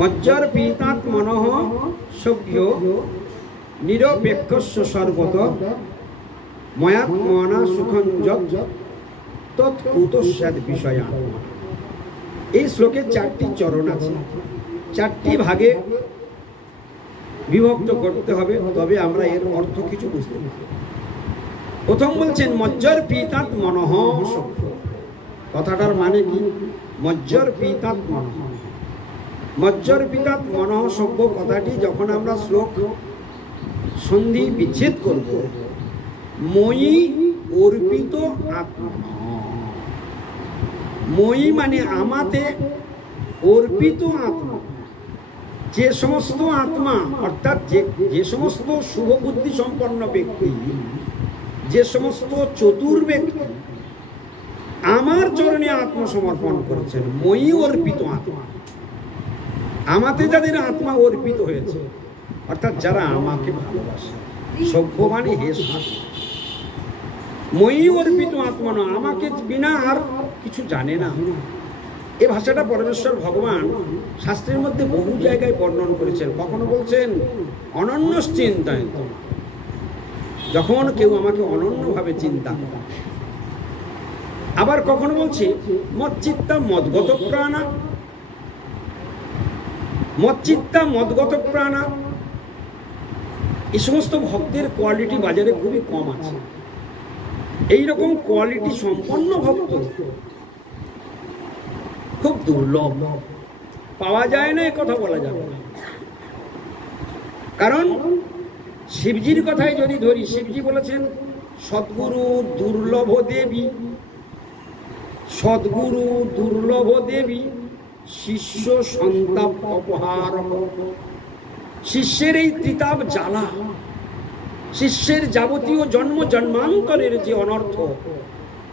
মজ্জর পীতাৎ মনঃ সভ্য নিরপেক্ষস্য সর্বত ময়াত্মনা সুখং যৎ তৎকুতস্যাৎ বিষয়ান। এই শ্লোকে 4টি চরণ আছে, 4টি ভাগে বিভক্ত করতে হবে, তবে আমরা এর অর্থ কিছু বুঝতে পারব। প্রথম বলছেন মজ্জর পীতাৎ মনঃ সভ্য। কথাটার মানে কি? মজ্জর পীতাৎ মনঃ, মজ্জর পীতাৎ মনঃ সভ্য কথাটি যখন আমরা শ্লোক সন্ধি বিচ্ছেদ করব, ময়ি অর্পিত আত্মা, ময়ি মানে আমাতে, অর্পিত আত্মা, যে সমস্ত আত্মা অর্থাৎ যে সমস্ত শুভ বুদ্ধি সম্পন্ন ব্যক্তি, যে সমস্ত চতুর ব্যক্তি আমার চরণে আত্মসমর্পণ করেছেন, ময়ি অর্পিত আত্মা, আমাতে যাদের আত্মা অর্পিত হয়েছে, অর্থাৎ যারা আমাকে ভালোবাসে। সভ্য মানে হে সাধু, ময়ি অর্পিত আত্মা না, আমাকে বিনা আর কিছু জানে না। এই ভাষাটা পরমেশ্বর ভগবান শাস্ত্রের মধ্যে বহু জায়গায় বর্ণন করেছেন। কখনো বলছেন অনন্য চিন্তায়, যখন কেউ আমাকে অনন্যভাবে চিন্তা করে। আবার কখনো বলছে মচ্চিত্তা মদগত প্রাণা, মচ্চিত্তা মদগত প্রাণা। এই সমস্ত ভক্তের কোয়ালিটি বাজারে খুবই কম আছে। এইরকম কোয়ালিটি সম্পন্ন ভক্ত খুব দুর্লভ, পাওয়া যায় না, কথা বলা যাবে না। কারণ শিবজির কথাই যদি ধরি, শিবজি বলেছেন সদ্গুরু দুর্লভ দেবী, সদ্গুরু দুর্লভ দেবী শিষ্য সন্তাপ অপহার। শিষ্যের এই ত্রিতাপ জ্বালা, শিষ্যের যাবতীয় জন্ম জন্মান্তরের যে অনর্থ,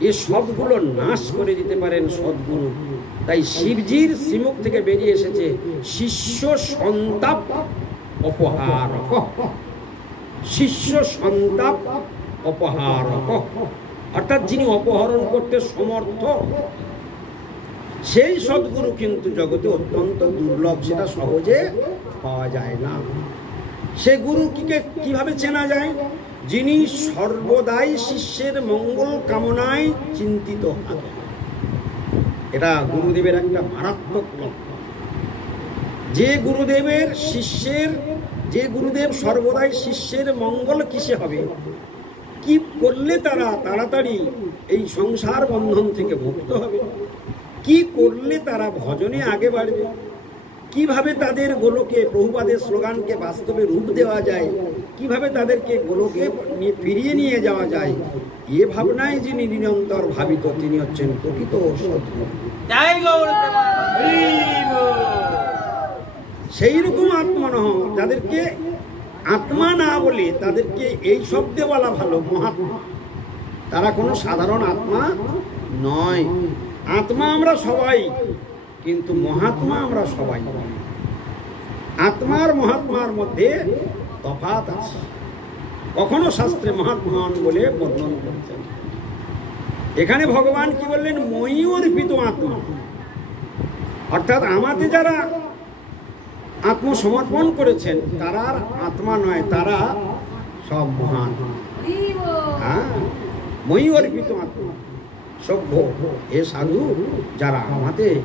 এ সবগুলো নাশ করে দিতে পারেন সদ্গুরু। তাই শিবজির শ্রীমুখ থেকে বেরিয়ে এসেছে শিষ্য সন্তাপ অপহার, শিষ্য সন্তাপ অপহার, অর্থাৎ যিনি অপহরণ করতে সমর্থ, সেই সদ্গুরু কিন্তু জগতে অত্যন্ত দুর্লভ, সেটা সহজে পাওয়া যায় না। সে গুরু কিভাবে চেনা যায়? যিনি সর্বদাই শিষ্যের মঙ্গল কামনায় চিন্তিত থাকে। এটা গুরুদেবের একটা মারাত্মক লক্ষণ। যে গুরুদেব সর্বদাই শিষ্যের মঙ্গল কিসে হবে, কি করলে তারা তাড়াতাড়ি এই সংসার বন্ধন থেকে মুক্ত হবে, কি করলে তারা ভজনে আগে বাড়বে, কিভাবে তাদের গোলকে প্রভুপাদের স্লোগানকে বাস্তবে রূপ দেওয়া যায়, কিভাবে তাদেরকে গোলকে ফিরিয়ে নিয়ে যাওয়া যায়, এ ভাবনায় যিনি নিরন্তর ভাবিত, তিনি হচ্ছেন প্রকৃত সদ্গুরু। সেই রকম আত্মনঃ, যাদেরকে আত্মা না বলে তাদেরকে এই শব্দে বলা ভালো মহাত্মা। তারা কোনো সাধারণ আত্মা নয়। আত্মা আমরা সবাই, কিন্তু মহাত্মা আমরা সবাই। আত্মার মহাত্মার মধ্যে তফাৎ আছে। কখনো শাস্ত্রে মহাত্মান বলে বর্ণন করেছেন। এখানে ভগবান কি বললেন? ময়ি অর্পিত আত্মা, অর্থাৎ আমাদের যারা আত্মসমর্পণ করেছেন তারা আর আত্মা নয়, তারা সব মহান। হ্যাঁ, ময়ি অর্পিত আত্মা সভ্য এ সাধু, যারা আমাদের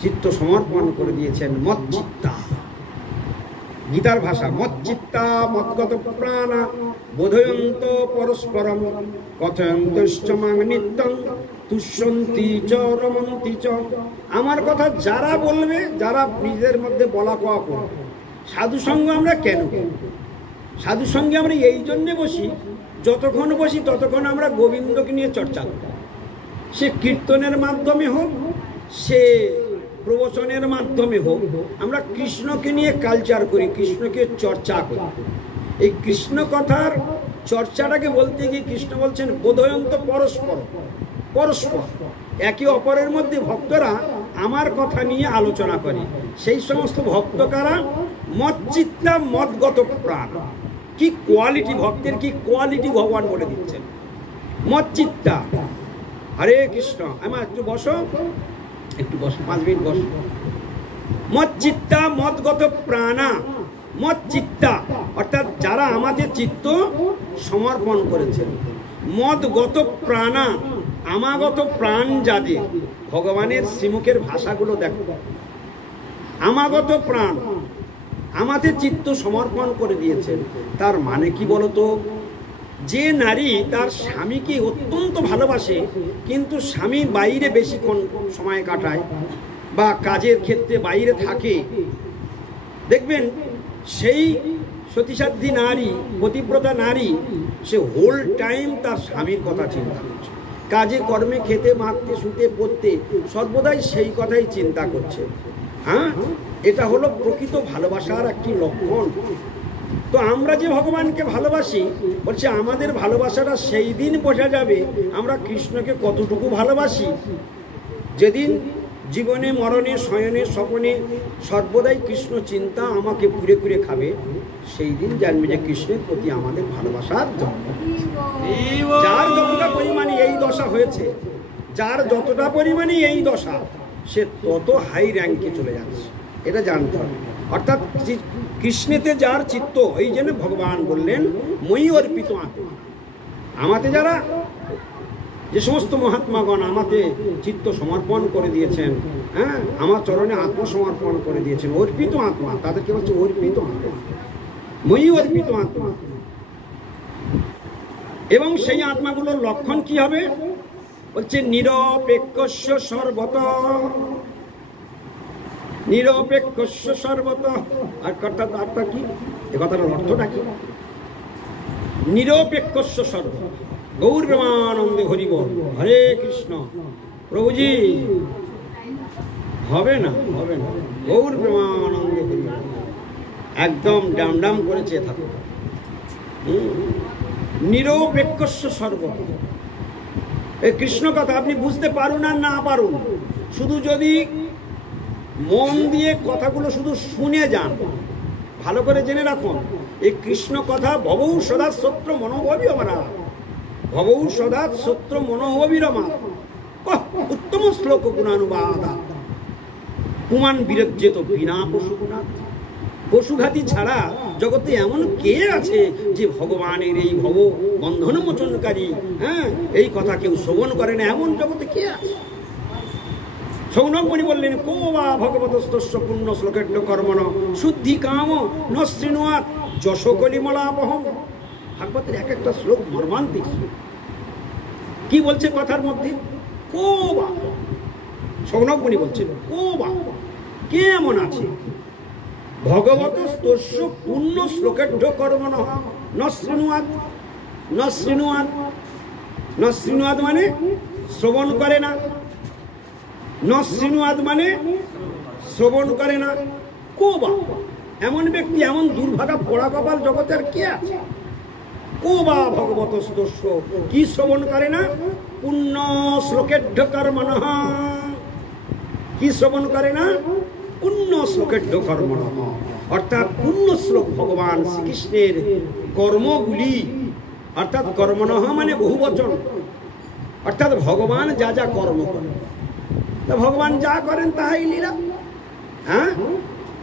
চিত্ত সমর্পণ করে দিয়েছেন। মচ্চিত্তা, গীতার ভাষা, মচ্চিত্তা মদ্গত প্রাণা বোধয়ন্ত পরস্পরম কথয়ন্তশ্চ মাং নিত্যং তুষ্যন্তি চ রমন্তি চ। আমার কথা যারা বলবে, যারা নিজেদের মধ্যে বলা কওয়া করবে। সাধু সঙ্গ আমরা কেন? সাধু সঙ্গে আমরা এই জন্যে বসি, যতক্ষণ বসি ততক্ষণ আমরা গোবিন্দকে নিয়ে চর্চা করি। সে কীর্তনের মাধ্যমে হোক, সে প্রবচনের মাধ্যমে হোক, আমরা কৃষ্ণকে নিয়ে কালচার করি, কৃষ্ণকে চর্চা করি। এই কৃষ্ণ কথার চর্চাটাকে বলতে গিয়ে কৃষ্ণ বলছেন বোধয়ন্ত পরস্পর, পরস্পর একে অপরের মধ্যে ভক্তরা আমার কথা নিয়ে আলোচনা করে। সেই সমস্ত ভক্ত কারা? মচ্চিত্তা মদগত প্রাণ। কি কোয়ালিটি ভক্তের, কি কোয়ালিটি ভগবান বলে দিচ্ছেন। মচ্চিত্তা, হরে কৃষ্ণ। আমার একটু বসো, একটু বসো, 5 মিনিট বসো। মচ্চিত্তা মদগত প্রাণা, মচ্চিত্তা অর্থাৎ যারা আমাদের চিত্ত সমর্পণ করেছেন, মদগত প্রাণা আমাগত প্রাণ যাদের। ভগবানের শ্রীমুখের ভাষাগুলো দেখো, আমাগত প্রাণ, আমাদের চিত্ত সমর্পণ করে দিয়েছেন। তার মানে কি বলতো? যে নারী তার স্বামীকে অত্যন্ত ভালোবাসে কিন্তু স্বামী বাইরে বেশিক্ষণ সময় কাটায় বা কাজের ক্ষেত্রে বাইরে থাকে, দেখবেন সেই সতীসাধ্যী নারী, পতিব্রতা নারী, সে হোল টাইম তার স্বামীর কথা চিন্তা করছে, কাজে কর্মে খেতে মাখতে শুতে পড়তে সর্বদাই সেই কথাই চিন্তা করছে। হ্যাঁ, এটা হলো প্রকৃত ভালোবাসার একটি লক্ষণ। তো আমরা যে ভগবানকে ভালোবাসি, বলছে আমাদের ভালোবাসাটা সেই দিন বোঝা যাবে আমরা কৃষ্ণকে কতটুকু ভালোবাসি। যেদিন জীবনে মরণে শয়নে স্বপনে সর্বদাই কৃষ্ণ চিন্তা আমাকে পুরে পুরে খাবে, সেই দিন জানবে যে কৃষ্ণের প্রতি আমাদের ভালোবাসার জন্ম। যার যতটা পরিমাণে এই দশা হয়েছে, যার যতটা পরিমাণে এই দশা, সে তত হাই র্যাঙ্কে চলে যাচ্ছে, এটা জানতে হবে। অর্থাৎ কৃষ্ণেতে যার চিত্ত, এই জন্য ভগবান বললেন মই অর্পিত আত্মা। আমাতে যারা, যে সমস্ত মহাত্মাগণ আমাতে চিত্ত সমর্পণ করে দিয়েছেন, হ্যাঁ, আমার চরণে আত্মসমর্পণ করে দিয়েছেন, অর্পিত আত্মা, তাদেরকে বলছে অর্পিত আত্মা, মই অর্পিত আত্মা। এবং সেই আত্মাগুলোর লক্ষণ কি হবে? বলছে নিরপেক্ষস্য সর্বত, নিরপেক্ষস্য সর্বত। আর অর্থাৎ আত্মা কি? এ কথাটার অর্থটা কি? নিরপেক্ষস্য সর্বত। গৌর প্রেমানন্দে হরি বল, হরে কৃষ্ণ। প্রভুজি হবে না, হবে না, গৌর প্রেমানন্দে হরি বল, একদম ডাম ডাম করে চেয়ে থাকো। নিরপেক্ষস্য সর্বত, এই কৃষ্ণ কথা আপনি বুঝতে পারুন আর না পারুন, শুধু যদি মন দিয়ে কথাগুলো শুধু শুনে যান, ভালো করে জেনে রাখুন, এই কৃষ্ণ কথা ভবৌ সদা সত্র মনোভবী আমরা, ভবৌ সদা সত্র মনোহবীরমা। উত্তম শ্লোক গুণানুবাদা পুমান বিরজ্যেত বিনা পশুগুণাৎ। পশুঘাতী ছাড়া জগতে এমন কে আছে যে ভগবানের এই ভব বন্ধন মোচনকারী, হ্যাঁ, এই কথা কেউ শ্রবণ করে না, এমন জগতে কে আছে? সৌনকমণি বললেন কো বা ভগবতস্তস্য পুণ্য শ্লোকেট্য কর্মণ শুদ্ধি কাম ন শৃণুয়াৎ যশকলিমলাপহম। ভাগবতের এক একটা শ্লোক মর্মান্তিক শ্লোক। কি বলছে কথার মধ্যে? কো বা, সৌনকমণি বলছেন কো বা, কে এমন আছে ভগবতস্তস্য পুণ্য শ্লোকেট্য কর্মণ ন শৃণুয়াৎ। ন শৃণুয়াৎ, ন শৃণুয়াৎ মানে শ্রবণ করে না, ন শৃণুয়াৎ মানে শ্রবণ করে না। কো বা, এমন ব্যক্তি, এমন দুর্ভাগা পোড়া কপাল জগতে আর কে আছে? কো বা ভগবতস্তস্য, কি শ্রবণ করে না? পুণ্য শ্লোকেড্য কর্মণঃ, কি শ্রবণ করে না? পুণ্য শ্লোকেড্য কর্মণঃ, অর্থাৎ পুণ্য শ্লোক ভগবান শ্রীকৃষ্ণের কর্মগুলি, অর্থাৎ কর্মণঃ মানে বহুবচন, অর্থাৎ ভগবান যা যা কর্ম করেন, ভগবান যা করেন তাহাই লীলা। হ্যাঁ,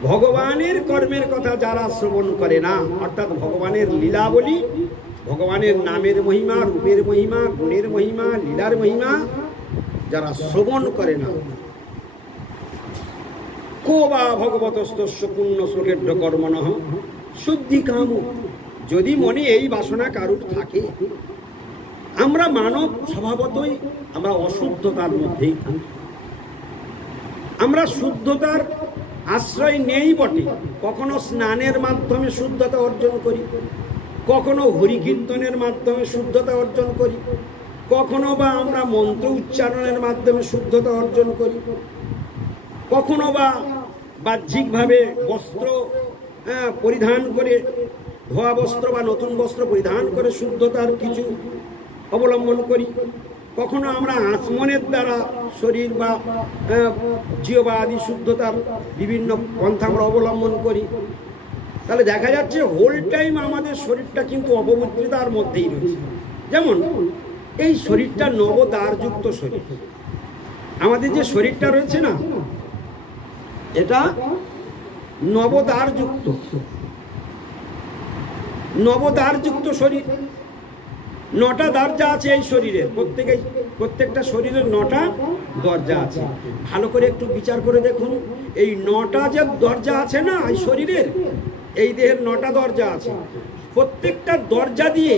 ভগবানের কর্মের কথা যারা শ্রবণ করে না, অর্থাৎ ভগবানের লীলা বলি, ভগবানের নামের মহিমা, রূপের মহিমা, গুণের মহিমা, লীলার মহিমা যারা শ্রবণ করে না, কো বা ভগবতস্তস্য পুণ্য শ্লোকেড্য কর্মণঃ শুদ্ধি কাম। যদি মনে এই বাসনা কারুর থাকে, আমরা মানব স্বভাবতই আমরা অশুদ্ধতার মধ্যেই থাকি, আমরা শুদ্ধতার আশ্রয় নেই বটে। কখনো স্নানের মাধ্যমে শুদ্ধতা অর্জন করি, কখনো হরিকীর্তনের মাধ্যমে শুদ্ধতা অর্জন করি, কখনো বা আমরা মন্ত্র উচ্চারণের মাধ্যমে শুদ্ধতা অর্জন করি, কখনো বা বাহ্যিকভাবে বস্ত্র পরিধান করে, ধোয়া বস্ত্র বা নতুন বস্ত্র পরিধান করে শুদ্ধতার কিছু অবলম্বন করি, কখনো আমরা আচমনের দ্বারা শরীর বা জিহ্বা আদি শুদ্ধতার বিভিন্ন পন্থা আমরা অবলম্বন করি। তাহলে দেখা যাচ্ছে হোল টাইম আমাদের শরীরটা কিন্তু অপবিত্রতার মধ্যেই রয়েছে। যেমন এই শরীরটা নবদ্বারযুক্ত শরীর, আমাদের যে শরীরটা রয়েছে না, এটা নবদ্বারযুক্ত শরীর। 9টা দরজা আছে এই শরীরের, প্রত্যেকটা শরীরের 9টা দরজা আছে। ভালো করে একটু বিচার করে দেখুন, এই 9টা যে দরজা আছে না এই শরীরের, এই দেহের 9টা দরজা আছে, প্রত্যেকটা দরজা দিয়ে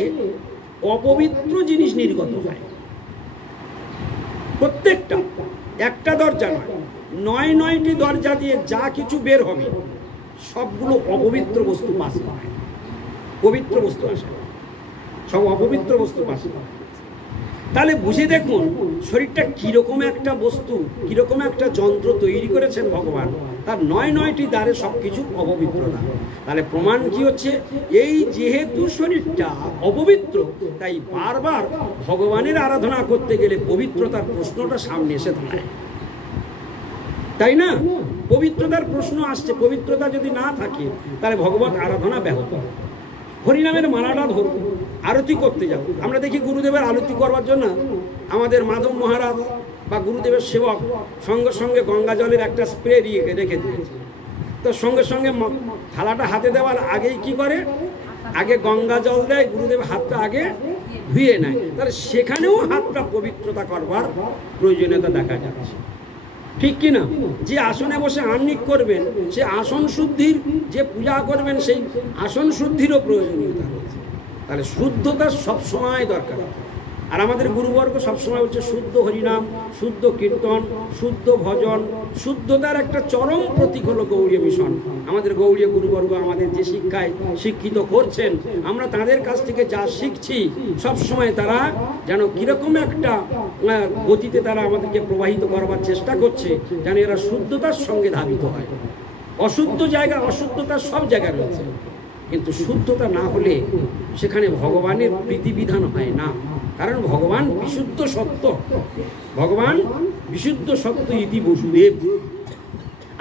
অপবিত্র জিনিস নির্গত হয়। প্রত্যেকটা, একটা দরজা নয়, 9টি দরজা দিয়ে যা কিছু বের হবে সবগুলো অপবিত্র বস্তু পাস হয়, পবিত্র বস্তু আসে, সব অপবিত্র বস্তু পাস হয়। তাহলে বুঝে দেখুন শরীরটা কিরকম একটা বস্তু, কিরকম একটা যন্ত্র তৈরি করেছেন ভগবান, তার 9টি দ্বারে সবকিছু অপবিত্রতা। তাহলে প্রমাণ কি হচ্ছে, এই যেহেতু শরীরটা অপবিত্র, তাই বারবার ভগবানের আরাধনা করতে গেলে পবিত্রতার প্রশ্নটা সামনে এসে দাঁড়ায়, তাই না? পবিত্রতার প্রশ্ন আসছে, পবিত্রতা যদি না থাকে তাহলে ভগবত আরাধনা ব্যাহত। হরিনামের মালাটা ধরো, আরতি করতে যাও, আমরা দেখি গুরুদেবের আরতি করবার জন্য আমাদের মাধব মহারাজ বা গুরুদেবের সেবক সঙ্গে সঙ্গে গঙ্গা জলের একটা স্প্রে রেখে দিয়েছে। তো সঙ্গে সঙ্গে থালাটা হাতে দেওয়ার আগেই কি করে, আগে গঙ্গা জল দেয়, গুরুদেব হাতটা আগে ধুয়ে নেয়। তাহলে সেখানেও হাতটা পবিত্রতা করবার প্রয়োজনীয়তা দেখা যাচ্ছে, ঠিক কিনা? যে আসনে বসে আহ্নিক করবেন, সে আসন শুদ্ধির, যে পূজা করবেন সেই আসন শুদ্ধিরও প্রয়োজনীয়তা রয়েছে। তাহলে শুদ্ধতা সবসময় দরকার। আর আমাদের গুরুবর্গ সবসময় হচ্ছে শুদ্ধ হরিনাম, শুদ্ধ কীর্তন, শুদ্ধ ভজন, শুদ্ধতার একটা চরম প্রতীক হলো গৌড়ীয় মিশন। আমাদের গৌড়ীয় গুরুবর্গ আমাদের যে শিক্ষায় শিক্ষিত করছেন, আমরা তাদের কাছ থেকে যা শিখছি সবসময় তারা যেন কীরকম একটা গতিতে তারা আমাদেরকে প্রবাহিত করবার চেষ্টা করছে, যেন এরা শুদ্ধতার সঙ্গে ধাবিত হয়। অশুদ্ধ জায়গা, অশুদ্ধতা সব জায়গায় রয়েছে, কিন্তু শুদ্ধতা না হলে সেখানে ভগবানের প্রীতিবিধান হয় না। কারণ ভগবান বিশুদ্ধ সত্য, ভগবান বিশুদ্ধ সত্য ইতি বসুদেব।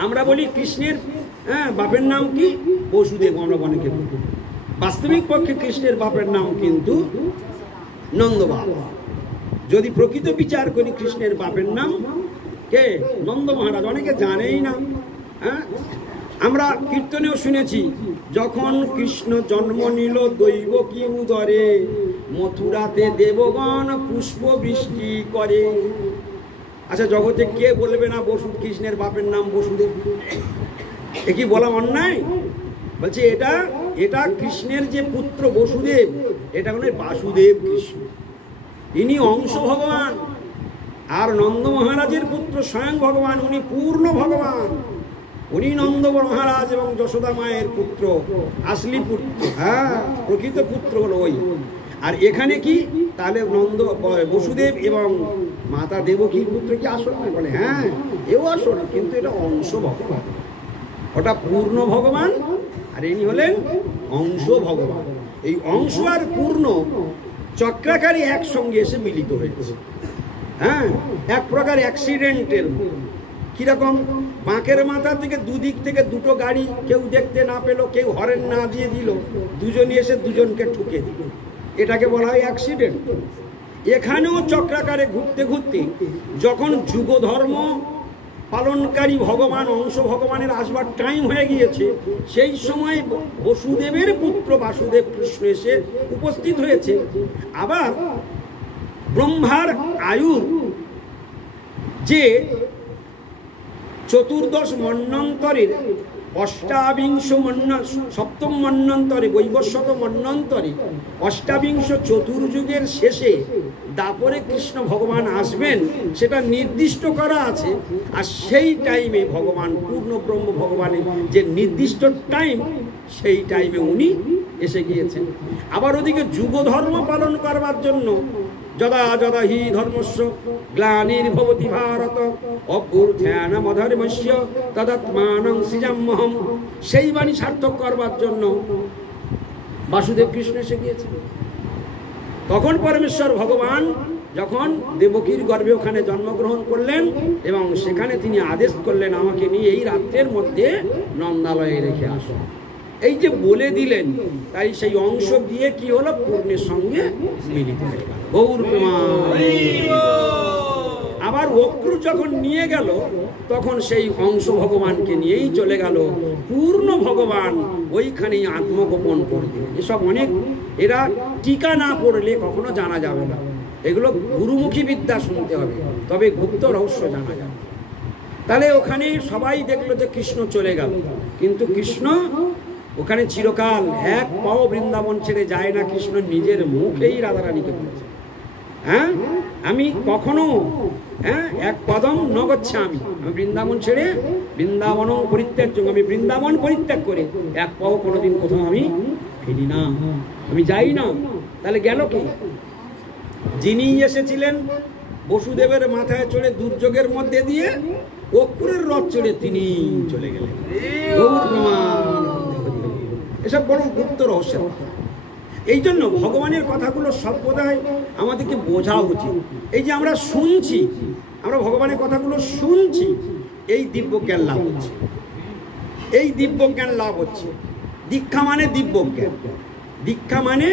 আমরা বলি কৃষ্ণের বাপের নাম কি? বসুদেব। আমরা অনেকে বাস্তবিক পক্ষে কৃষ্ণের বাপের নাম কিন্তু নন্দবাবা। যদি প্রকৃত বিচার করি কৃষ্ণের বাপের নাম কে? নন্দ মহারাজ। অনেকে জানেই না। আমরা কীর্তনেও শুনেছি, যখন কৃষ্ণ জন্ম নিল দৈব কি উদরে, মথুরাতে দেবগণ পুষ্প বৃষ্টি করে। আচ্ছা, জগতে কে বলবে না কৃষ্ণের বাপের নাম বসুদেব? এ কি বলা অন্যায়? বলছে এটা কৃষ্ণের যে পুত্র বসুদেব, এটা হলো বাসুদেব কৃষ্ণ, ইনি অংশ ভগবান। আর নন্দ মহারাজের পুত্র স্বয়ং ভগবান, উনি পূর্ণ ভগবান। উনি নন্দ মহারাজ এবং যশোদা মায়ের পুত্র, আসলি পুত্র, প্রকৃত পুত্র হলো ওই। আর এখানে কি তাহলে নন্দ বসুদেব এবং মাতা দেবকীর পুত্র কি আসল না? বলে হ্যাঁ, এও আসল, কিন্তু এটা অংশ ভগবান, ওটা পূর্ণ ভগবান, আর ইনি হলেন অংশ ভগবান। এই অংশ আর পূর্ণ চক্রাকারী একসঙ্গে এসে মিলিত হয়েছে। এক প্রকার অ্যাক্সিডেন্টের। কিরকম? বাঁকের মাথা থেকে দুদিক থেকে দুটো গাড়ি, কেউ দেখতে না পেল, কেউ হরেন না দিয়ে দিল, দুজনই এসে দুজনকে ঠুকে দিল, এটাকে বলা হয় অ্যাক্সিডেন্ট। এখানেও চক্রাকারে ঘুরতে ঘুরতে যখন যুগ ধর্ম পালনকারী ভগবান, অংশ ভগবানের আসবার টাইম হয়ে গিয়েছে, সেই সময় বসুদেবের পুত্র বাসুদেব কৃষ্ণ এসে উপস্থিত হয়েছে। আবার ব্রহ্মার আয়ুর যে চতুর্দশ মন্বন্তরের সপ্তম মন্বন্তরে, বৈবস্বত মন্বন্তরে অষ্টাবিংশ চতুর্যুগের শেষে দাপরে কৃষ্ণ ভগবান আসবেন, সেটা নির্দিষ্ট করা আছে। আর সেই টাইমে ভগবান পূর্ণ ব্রহ্ম ভগবানের যে নির্দিষ্ট টাইম, সেই টাইমে উনি এসে গিয়েছেন। আবার ওদিকে যুগ ধর্ম পালন করবার জন্য যদা যদা হি ধর্মস্য গ্লানির্ভবতি ভারত অভ্যুত্থানমধর্মস্য তদাত্মানং সৃজাম্যহম, সেই বাণী সার্থক করবার জন্য বাসুদেব কৃষ্ণ এসে গিয়েছেন। তখন পরমেশ্বর ভগবান যখন দেবকীর গর্ভে ওখানে জন্মগ্রহণ করলেন এবং সেখানে তিনি আদেশ করলেন, আমাকে নিয়ে এই রাত্রের মধ্যে নন্দালয়ে রেখে আসো। এই যে বলে দিলেন, তাই সেই অংশ গিয়ে কি হলো? পূর্ণের সঙ্গে মিলিত হয়ে গেল। গৌর প্রেমানন্দ। আবার আবার অক্রু যখন নিয়ে গেল তখন সেই অংশ ভগবানকে নিয়েই চলে গেল, পূর্ণ ভগবান ওইখানেই আত্মগোপন করে দিলেন। এসব অনেক, এরা টিকা না পড়লে কখনো জানা যাবে না, এগুলো গুরুমুখী বিদ্যা শুনতে হবে, তবে গুপ্ত রহস্য জানা যাবে। তাহলে ওখানে সবাই দেখলো যে কৃষ্ণ চলে গেল, কিন্তু কৃষ্ণ ওখানে চিরকাল এক পাও বৃন্দাবন ছেড়ে যায় না। কৃষ্ণ নিজের মুখেই রাধারানীকে বলেছে, হ্যাঁ আমি কখনো এক কদম নগচ্ছামি, আমি বৃন্দাবন ছেড়ে বৃন্দাবন পরিত্যাগ, আমি বৃন্দাবন পরিত্যাগ করে এক পাও কোনোদিন কোথাও আমি ফিরি না, আমি যাই না। তাহলে গেল কি? যিনি এসেছিলেন বসুদেবের মাথায় চড়ে দুর্যোগের মধ্যে দিয়ে অক্রুরের রথ চড়ে তিনি চলে গেলেন। এসব বড় গুপ্ত রহস্য। এই জন্য ভগবানের কথাগুলো সর্বদাই আমাদেরকে বোঝা উচিত। এই যে আমরা শুনছি, আমরা ভগবানের কথাগুলো শুনছি, এই দিব্য জ্ঞান লাভ হচ্ছে, এই দিব্য জ্ঞান লাভ হচ্ছে। দীক্ষা মানে দিব্য জ্ঞান, দীক্ষা মানে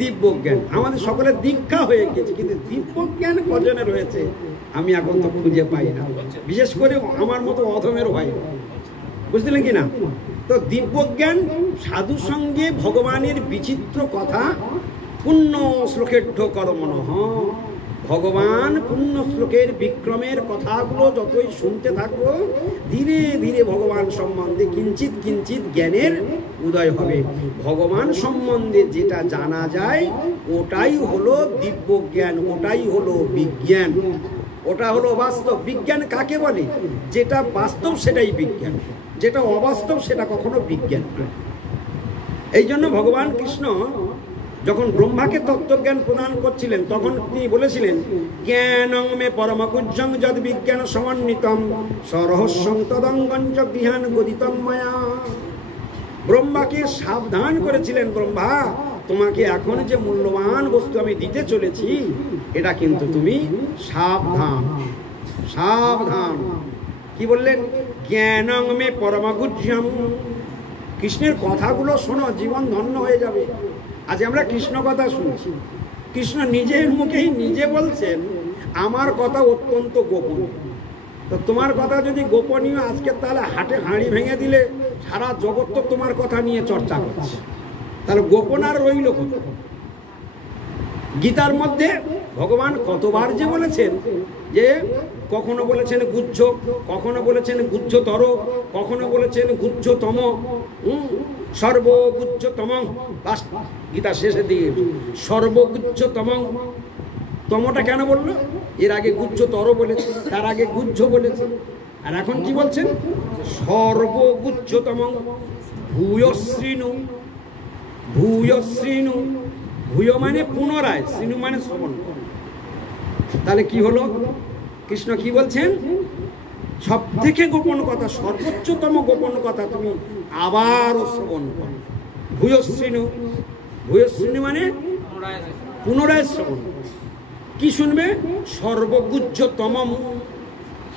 দিব্য জ্ঞান। আমাদের সকলের দীক্ষা হয়ে গেছে, কিন্তু দিব্য জ্ঞান কজনের হয়েছে আমি এখন তো খুঁজে পাই না, বিশেষ করে আমার মতো অধমের হয়, বুঝলেন কি না? তো দিব্য জ্ঞান সাধু সঙ্গে ভগবানের বিচিত্র কথা পুণ্য শ্লোকের কর্মণঃ, ভগবান পুণ্য শ্লোকের বিক্রমের কথাগুলো যতই শুনতে থাকবো ধীরে ধীরে ভগবান সম্বন্ধে কিঞ্চিত কিঞ্চিত জ্ঞানের উদয় হবে। ভগবান সম্বন্ধে যেটা জানা যায় ওটাই হলো দিব্য জ্ঞান, ওটাই হলো বিজ্ঞান, ওটা হলো বাস্তব। বিজ্ঞান কাকে বলে? যেটা বাস্তব সেটাই বিজ্ঞান, যেটা অবাস্তব সেটা কখনো বিজ্ঞান নয়। এই জন্য ভগবান কৃষ্ণ যখন ব্রহ্মাকে তত্ত্বজ্ঞান প্রদান করছিলেন তখন তিনি বলেছিলেন, জ্ঞানং মে পরমগুজ্জং যদ বিজ্ঞান সমন্বিতম সরহস্যং তদঙ্গঞ্চ বিহান গদিতম মায়া। ব্রহ্মাকে সাবধান করেছিলেন, ব্রহ্মা তোমাকে এখন যে মূল্যবান বস্তু আমি দিতে চলেছি এটা কিন্তু তুমি সাবধান, সাবধান। কি বললেন? জ্ঞানং মে পরমগুজ্জম, কৃষ্ণের কথাগুলো শোনো, জীবন ধন্য হয়ে যাবে। আজ আমরা কৃষ্ণ কথা শুনছি, কৃষ্ণ নিজের মুখেই নিজে বলছেন আমার কথা অত্যন্ত গোপনীয়। তো তোমার কথা যদি গোপনীয় আজকে, তাহলে হাটে হাঁড়ি ভেঙে দিলে সারা জগৎ তো তোমার কথা নিয়ে চর্চা করছে, তাহলে গোপন আর রইল কত? গীতার মধ্যে ভগবান কতবার যে বলেছেন, যে কখনো বলেছেন গুহ্য, কখনো বলেছেন গুহ্যতর, কখনো বলেছেন গুহ্যতম, সর্বগুহ্যতম। গীতা শেষের দিকে সর্বগুহ্যতম, তমটা কেন বললো? এর আগে গুহ্যতর বলেছে, তার আগে গুহ্য বলেছে, আর এখন কি বলছেন? সর্বগুহ্যতম ভূয়শ্রীণু, ভূয়শ্রীণু, ভূয় মানে পুনরায়, শ্রীণু মানে শ্রবণ। তাহলে কি হলো? কৃষ্ণ কি বলছেন? সব থেকে গোপন কথা, সর্বোচ্চতম গোপন কথা তুমি আবারও শ্রবণ করো। ভূয়শ্রীণু, ভূয়শ্রীণু মানে পুনরায় শ্রবণ। কি শুনবে? সর্বগুহ্যতম,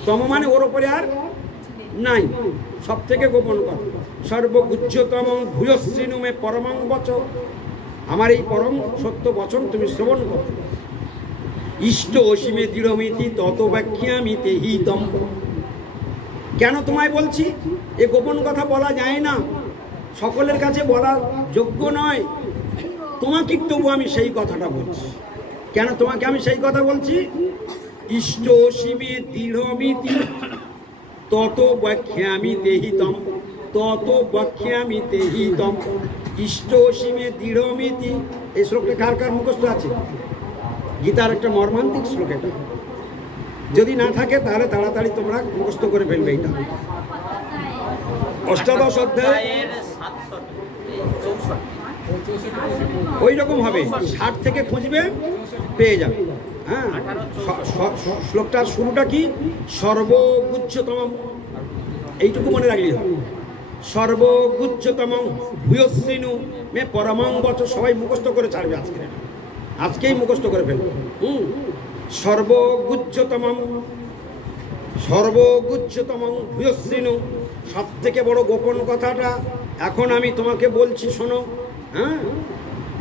তম মানে ওর উপরে আর নাই, সব থেকে গোপন কথা। সর্বগুহ্যতম ভূয়শ্রীণু মে পরমং বচ, আমার এই পরম সত্য বচন তুমি শ্রবণ করো। ইষ্ট অসীমে দৃঢ়মিতি তত ব্যাখ্যামি তেহি তম। কেন তোমায় বলছি? এ গোপন কথা বলা যায় না, সকলের কাছে বলার যোগ্য নয়, তোমাকে তবু আমি সেই কথাটা বলছি। কেন তোমাকে আমি সেই কথা বলছি? ইষ্ট অসীমে দৃঢ়মিতি তত ব্যাখ্যামি তেহিতম, তত ব্যাখ্যামি তেহিতম। ইষ্ট অসীমে দৃঢ়মিতি, এই শ্লোকটা কার কার মুখস্থ আছে? গীতার একটা মর্মান্তিক শ্লোক এটা, যদি না থাকে তাহলে তাড়াতাড়ি তোমরা মুখস্থ করে ফেলবে। এটা অষ্টাদশ অধ্যায় ওই রকম হবে, 60 থেকে খুঁজবে পেয়ে যাবে। হ্যাঁ, শ্লোকটার শুরুটা কি? সর্বগুহ্যতম, এইটুকু মনে রাখলেই হবে। সর্বগুহ্যতম ভূয়শ্রীণু মে পরমং বচ, সবাই মুখস্থ করে ছাড়বে আজকে, আজকেই মুখস্থ করে ফেলবে। সর্বগুহ্যতম, সর্বগুহ্যতম ভূয়শ্রীণু, সব থেকে বড় গোপন কথাটা এখন আমি তোমাকে বলছি, শোনো। হ্যাঁ,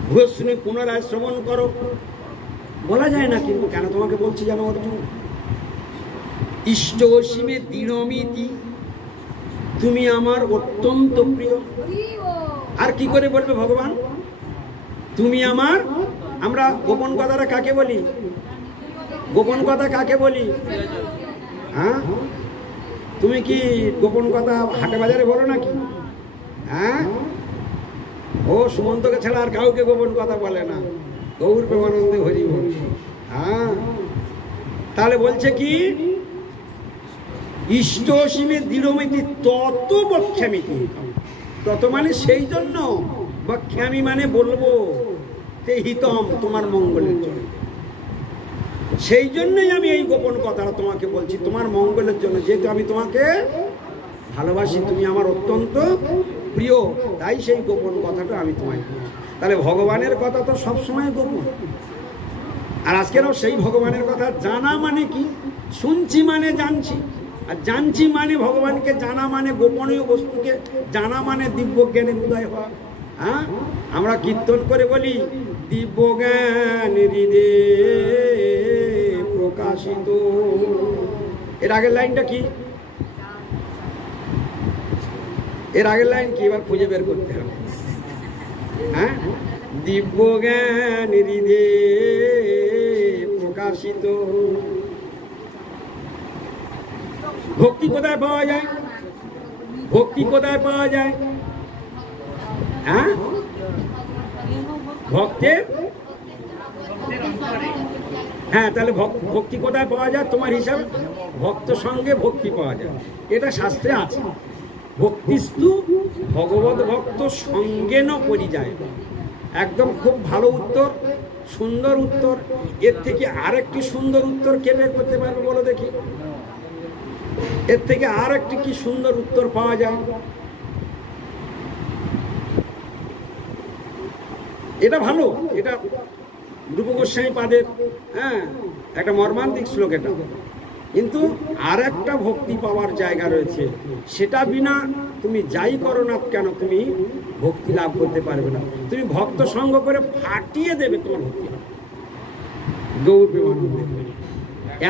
ভূয়শ্রীণু পুনরায় শ্রবণ করো। বলা যায় না, কিন্তু কেন তোমাকে বলছি জানো অর্জুন? ইষ্টসীমে দৃঢ়মিতি, তুমি আমার অত্যন্ত প্রিয়। আর কি করে বলবে ভগবান তুমি আমার? আমরা গোপন কথাটা কাকে বলি? গোপন কথা কাকে বলি? হ্যাঁ, তুমি কি গোপন কথা হাটে বাজারে বলো নাকি? হ্যাঁ, ও সুমন্তকে ছাড়া আর কাউকে গোপন কথা বলে না। গৌর প্রেমানন্দে হরি বল। হ্যাঁ, তাহলে বলছে কি ইষ্টসীমে দৃঢ়মিতি তত বক্ষ্যামিতি, তত মানে সেই জন্য, বক্ষ্যামি মানে বলবো, তে হিতম তোমার মঙ্গলের জন্য। সেই জন্যই আমি এই গোপন কথাটা তোমাকে বলছি, তোমার মঙ্গলের জন্য, যেহেতু আমি তোমাকে ভালোবাসি, তুমি আমার অত্যন্ত প্রিয়, তাই সেই গোপন কথাটা আমি তোমায় বলছি। তাহলে ভগবানের কথা তো সবসময় গোপন। আর আজকেরও সেই ভগবানের কথা জানা মানে কি? শুনছি মানে জানছি, আর জানছি মানে ভগবানকে জানা, মানে গোপনীয় বস্তুকে জানা, মানে দিব্য জ্ঞানের উদয় হওয়া। হ্যাঁ, আমরা কীর্তন করে বলি দিব্য জ্ঞান হৃদে প্রকাশিত। এর আগের লাইনটা কি? এর আগের লাইন কি? এবার খুঁজে বের করতে হবে। হ্যাঁ, দিব্য জ্ঞান হৃদে প্রকাশিত। ভক্তি কোথায় পাওয়া যায়? ভক্তি কোথায় পাওয়া যায়? হ্যাঁ, ভক্তের, হ্যাঁ, তাহলে ভক্তি কোথায় পাওয়া যায় তোমার হিসাবে? ভক্ত সঙ্গে ভক্তি পাওয়া যায়, এটা শাস্ত্রে আছে। ভক্তিস্তু ভগবত ভক্ত সঙ্গে ন পরিযায়। একদম খুব ভালো উত্তর, সুন্দর উত্তর। এর থেকে আরেকটি সুন্দর উত্তর কে বের করতে পারবে বলো দেখি? এর থেকে আর একটি কি সুন্দর উত্তর পাওয়া যায়? এটা ভালো, এটা রূপ গোস্বামী পাদের, হ্যাঁ, একটা মর্মান্তিক শ্লোক এটা। কিন্তু আর একটা ভক্তি পাওয়ার জায়গা রয়েছে, সেটা বিনা তুমি যাই করো না কেন তুমি ভক্তি লাভ করতে পারবে না। তুমি ভক্ত সঙ্গ করে ফাটিয়ে দেবে, তোমার ভক্তি হবে। গৌর প্রেমানন্দে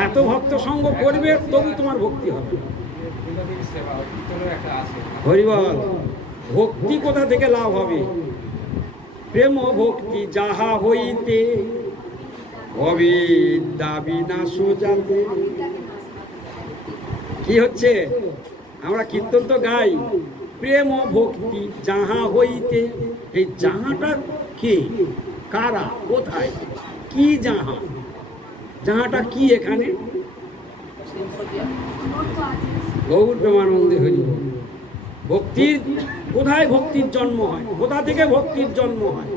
এত ভক্ত সঙ্গ করবে তবু তোমার ভক্তি হবে। হরিবল। ভক্তি কোথা থেকে লাভ হবে? প্রেম ভক্তি যাহা হইতে অবিদ্যা বিনাশ যাবে। কি হচ্ছে? আমরা কীর্তন তো গাই, প্রেম ভক্তি যাহা হইতে। এই যাহাটা কে, কারা, কোথায়, কি যাহা? যাহাটা কি এখানে? গৌর প্রেমানন্দে হরি। ভক্তির কোথায় ভক্তির জন্ম হয়? কোথা থেকে ভক্তির জন্ম হয়?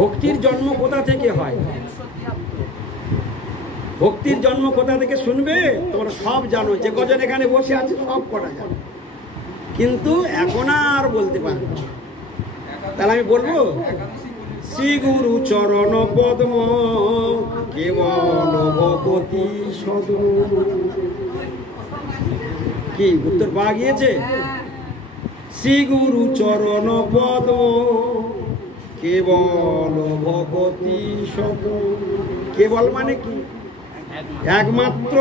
ভক্তির জন্ম কোথা থেকে হয়? ভক্তির জন্ম কোথা থেকে শুনবে? তোমরা সব জানো, যে কজন এখানে বসে আছে সব করা জানো, কিন্তু এখন আর বলতে পারবে না। তাহলে আমি বলবো শ্রী গুরু চরণ পদ্ম কেবল ভগতি সদ্ম। কি উত্তর পাওয়া গিয়েছে? শ্রী গুরু চরণ পদ্ম কেবল ভগতি সদ্ম। কেবল মানে কি? একমাত্র।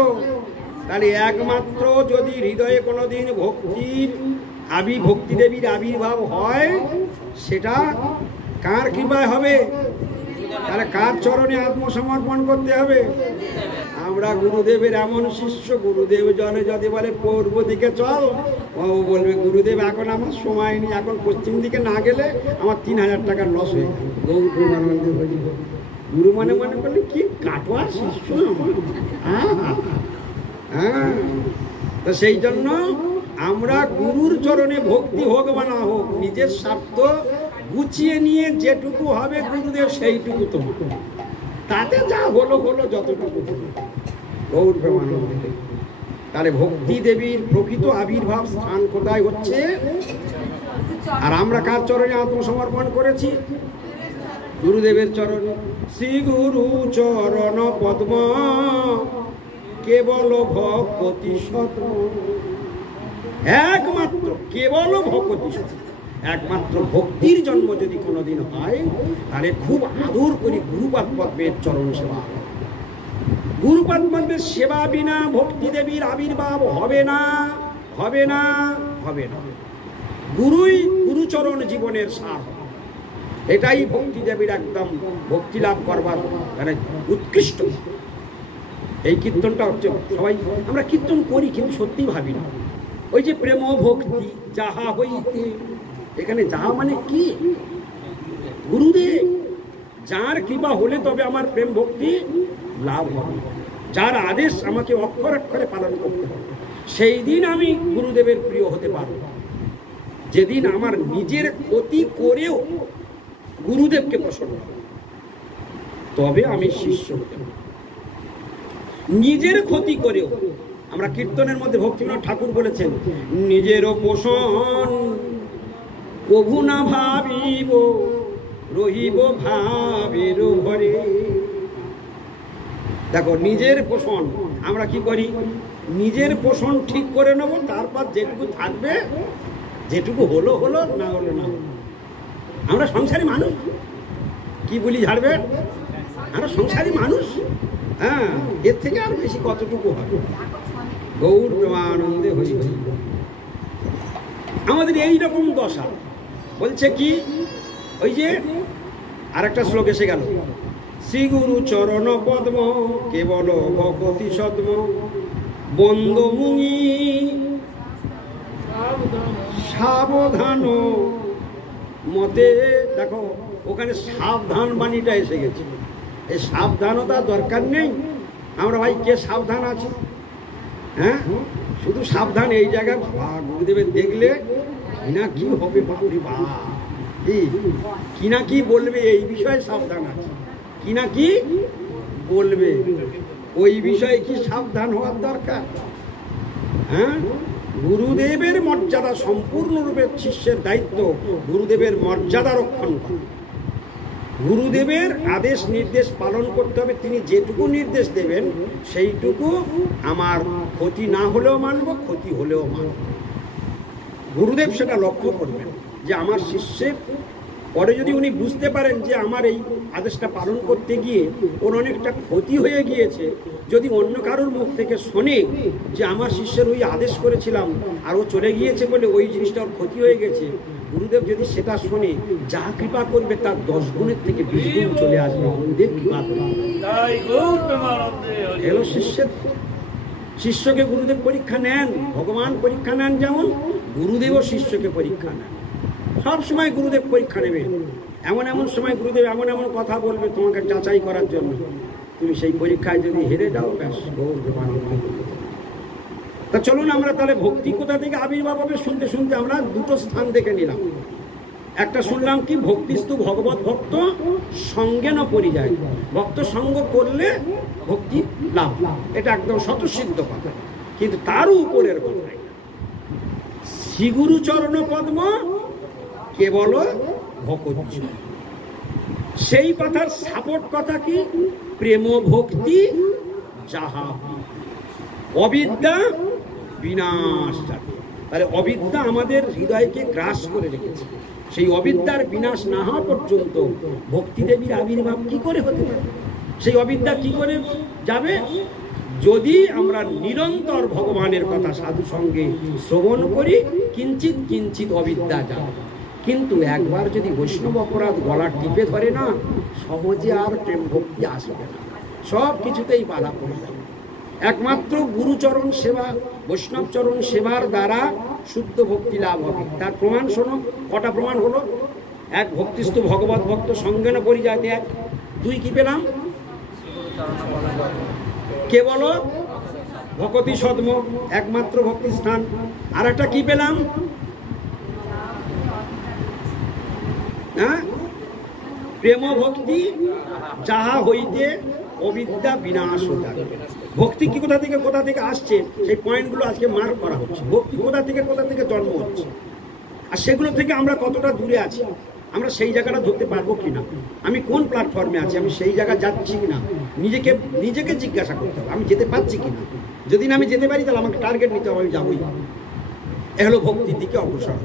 তাহলে একমাত্র যদি হৃদয়ে কোনোদিন ভক্তির ভক্তি দেবীর আবির্ভাব হয়, সেটা কার কৃপায় হবে? তাহলে কার চরণে আত্মসমর্পণ করতে হবে? আমরা গুরুদেবের এমন শিষ্য, গুরুদেব জলে যদি বলে পূর্ব দিকে চল, ও বলবে গুরুদেব এখন আমার সময় নেই, এখন পশ্চিম দিকে না গেলে আমার 3000 টাকা লস হয়ে যাবে। গুরু মানে মনে করলে কি কাটোয়ার শিষ্য আমার। হ্যাঁ, তো সেই জন্য আমরা গুরুর চরণে ভক্তি হোক বা না হোক, নিজের স্বার্থ গুছিয়ে নিয়ে যেটুকু হবে গুরুদেব সেইটুকু তোমার, তাতে যা হলো হলো, যতটুকু গৌর প্রেমানন্দে। তাহলে ভক্তি দেবীর প্রকৃত আবির্ভাব স্থান কোথায় হচ্ছে? আর আমরা কার চরণে আত্মসমর্পণ করেছি? গুরুদেবের চরণে। শ্রী গুরু চরণ পদ্ম কেবল ভক্তি সত। একমাত্র কেবল ভক্তি সত। একমাত্র ভক্তির জন্ম যদি কোনোদিন হয়, তাহলে খুব আদর করে গুরুপাদ পদ্মের চরণ সেবা। গুরুপদ্মের সেবা বিনা ভক্তি দেবীর আবির্ভাব হবে না, হবে না, হবে না। গুরুই গুরুচরণ জীবনের সার, এটাই ভক্তি দেবীর একদম ভক্তি লাভ করবার মানে উৎকৃষ্ট। এই কীর্তনটা হচ্ছে, সবাই আমরা কীর্তন করি কিন্তু সত্যি ভাবি না। ওই যে প্রেম ভক্তি যাহা হইতে, এখানে যাহা মানে কি? গুরুদেব, যার কৃপা হলে তবে আমার প্রেম ভক্তি লাভ হবে, যার আদেশ আমাকে অক্ষর অক্ষরে পালন করতে হবে, সেই দিন আমি গুরুদেবের প্রিয় হতে পারব। যেদিন আমার নিজের ক্ষতি করেও গুরুদেবকে প্রসন্ন হবে, তবে আমি শিষ্য হতে পারব। নিজের ক্ষতি করেও, আমরা কীর্তনের মধ্যে ভক্তিনাথ ঠাকুর বলেছেন, নিজেরও পোষণ প্রভু না ভাবিব, রহিব ভাবের ঘরে। দেখো, নিজের পোষণ আমরা কি করি? নিজের পোষণ ঠিক করে নেব, তারপর যেটুকু থাকবে, যেটুকু হলো হলো, না হলো না। আমরা সংসারী মানুষ, কি বলি ঝাড়বে? আমরা সংসারী মানুষ, হ্যাঁ, এর থেকে আর বেশি কতটুকু হবে? গৌর প্রেমানন্দে হরি হরি। আমাদের এইরকম দশা। বলছে কি, ওই যে আরেকটা শ্লোক এসে গেল, শ্রী গুরু চরণ পদ্ম কেবল ভকতি সদ্ম বন্দ মুনি সাবধান মতে। দেখো, ওখানে সাবধান বাণীটা এসে গেছে। এই সাবধানতার দরকার নেই। আমরা ভাই কে সাবধান আছি? হ্যাঁ, শুধু সাবধান এই জায়গায় বাবা গুরুদেবের দেখলে কিনা কি হবে, বাবুরি বা কিনা কি বলবে, এই বিষয়ে সাবধান আছে। কিনা কি বলবে, ওই বিষয়ে কি সাবধান হওয়ার দরকার? হ্যাঁ, গুরুদেবের মর্যাদা সম্পূর্ণরূপে শিষ্যের দায়িত্ব গুরুদেবের মর্যাদা রক্ষণ করা। গুরুদেবের আদেশ নির্দেশ পালন করতে হবে। তিনি যেটুকু নির্দেশ দেবেন সেইটুকু আমার ক্ষতি না হলেও মানব, ক্ষতি হলেও মানব। গুরুদেব সেটা লক্ষ্য করবেন যে আমার শিষ্যের পরে যদি উনি বুঝতে পারেন যে আমার এই আদেশটা পালন করতে গিয়ে ওর অনেকটা ক্ষতি হয়ে গিয়েছে, যদি অন্য কারোর মুখ থেকে শোনে যে আমার শিষ্যের ওই আদেশ করেছিলাম আর ও চলে গিয়েছে বলে ওই জিনিসটা ওর ক্ষতি হয়ে গেছে, গুরুদেব যদি সেটা শোনে, যা কৃপা করবে তার 10 গুণের থেকে 20 গুণ চলে আসবে। গুরুদেব কৃপা করবে। এলো শিষ্যের, শিষ্যকে গুরুদেব পরীক্ষা নেন, ভগবান পরীক্ষা নেন, যেমন গুরুদেবও শিষ্যকে পরীক্ষা নেন। সব সময় গুরুদেব পরীক্ষা নেবে। এমন এমন সময় গুরুদেব এমন এমন কথা বলবে তোমাকে যাচাই করার জন্য, তুমি সেই পরীক্ষায় যদি হেরে যাও, ব্যাস গৌর প্রেমানন্দ। তা চলুন আমরা তাহলে ভক্তি কোথা থেকে আবির্ভাব হবে শুনতে শুনতে আমরা দুটো স্থান দেখে নিলাম। একটা শুনলাম কি, ভক্তিস্তু ভগবত ভক্ত সঙ্গে ন পরিযায়, ভক্ত সঙ্গ করলে ভক্তি লাভ, এটা একদম স্বতঃসিদ্ধ কথা। কিন্তু তার উপরের কথা, শ্রীগুরু চরণ পদ্ম কেবল ভক্তি, সেই কথার সাপোর্ট কথা কি, প্রেম ভক্তি যাহা অবিদ্যা বিনাশ। তাহলে অবিদ্যা আমাদের হৃদয়কে গ্রাস করে রেখেছে। সেই অবিদ্যার বিনাশ না হওয়া পর্যন্ত ভক্তি দেবীর আবির্ভাব কি করে হতে পারে? সেই অবিদ্যা কি করে যাবে? যদি আমরা নিরন্তর ভগবানের কথা সাধু সঙ্গে শ্রবণ করি, কিঞ্চিত কিঞ্চিত অবিদ্যা যাবে। কিন্তু একবার যদি বৈষ্ণব অপরাধ গলা টিপে ধরে না, সহজে আর প্রেম ভক্তি আসবে না, সব কিছুতেই বাধা পড়ে যাবে। একমাত্র গুরুচরণ সেবা, বৈষ্ণব চরণ সেবার দ্বারা শুদ্ধ ভক্তি লাভ হবে। তার প্রমাণ শোনো, কটা প্রমাণ হলো? এক, ভক্তিস্তু ভগবত ভক্ত সঙ্গে ন পরিযায়তে, এক। দুই, কি পেলাম? কেবল ভকতি সদ্ম, একমাত্র ভক্তি স্থান। আর একটা কি পেলাম? হ্যাঁ, প্রেম ভক্তি যাহা হইতে অবিদ্যা বিনাশ হতে। ভক্তি কি কোথা থেকে আসছে, সেই পয়েন্টগুলো আজকে মার্ক করা হচ্ছে। ভক্তি কোথা থেকে জন্ম হচ্ছে, আর সেগুলো থেকে আমরা কতটা দূরে আছি, আমরা সেই জায়গাটা ধরতে পারবো কিনা, আমি কোন প্ল্যাটফর্মে আছি, আমি সেই জায়গা যাচ্ছি কিনা, নিজেকে জিজ্ঞাসা করতে হবে আমি যেতে পারছি কিনা। যদি না আমি যেতে পারি, তাহলে আমাকে টার্গেট নিতে হবে, আমি যাবোই। এ হলো ভক্তির দিকে অগ্রসর।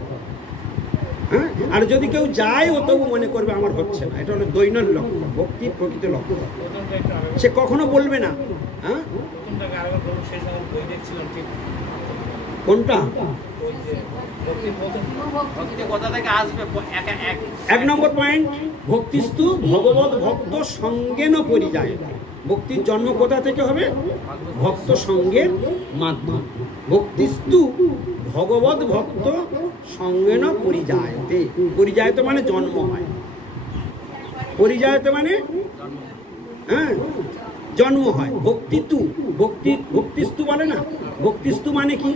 হ্যাঁ, আর যদি কেউ যায়, ও তবু মনে করবে আমার হচ্ছে না, এটা হলো দৈনন্দিন লক্ষ্য, ভক্তির প্রকৃত লক্ষ্য। সে কখনো বলবে না হ্যাঁ কোনটা? এক নম্বর পয়েন্ট, ভক্তিস্তু ভগবত ভক্ত সঙ্গেন পরিযায়। ভক্তির জন্ম কোথা থেকে হবে? ভক্ত সঙ্গের মাধ্যম। ভক্তিস্তু ভগবত ভক্ত সঙ্গেন পরিযায়তে। পরিযায়তে মানে জন্ম হয়, পরিযায়তে মানে হ্যাঁ জন্ম হয়। ভক্তিতু, ভক্তিস্তু বলে না, ভক্তিস্তু মানে কি?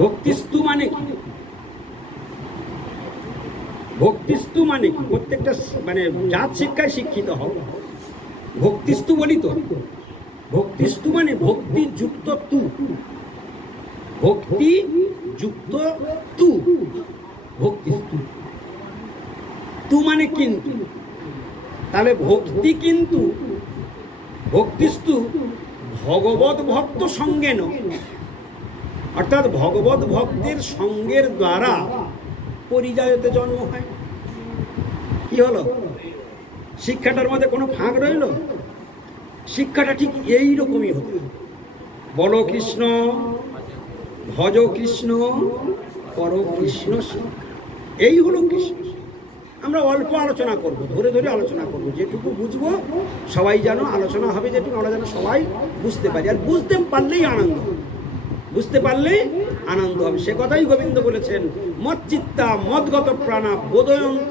ভক্তিস্তু মানে কি? ভক্তিস্তু মানে কি? প্রত্যেকটা মানে জাত শিক্ষায় শিক্ষিত হও। ভক্তিস্তু বলি তো, ভক্তিস্তু মানে ভক্তি যুক্ত তু, ভক্তি যুক্ত তু, ভক্তিস্তু। তু মানে কিন্তু, তাহলে ভক্তি কিন্তু, ভক্তিস্তু ভগবত ভক্ত সঙ্গেন, অর্থাৎ ভগবত ভক্তের সঙ্গের দ্বারা পরিযায়তে জন্ম হয়। কি হলো? শিক্ষাটার মধ্যে কোনো ফাঁক রইল? শিক্ষাটা ঠিক এই রকমই হতো। বলো কৃষ্ণ, ভজ কৃষ্ণ, কর কৃষ্ণ, এই হলো কৃষ্ণ। আমরা অল্প আলোচনা করব, ধরে ধরে আলোচনা করব, যেটুকু বুঝবো সবাই যেন আলোচনা হবে, যেটুকু আমরা যেন সবাই বুঝতে পারি। আর বুঝতে পারলেই আনন্দ, বুঝতে পারলেই আনন্দ হবে। সে কথাই গোবিন্দ বলেছেন, মচ্চিত্তা মদগত প্রাণা বোধয়ন্ত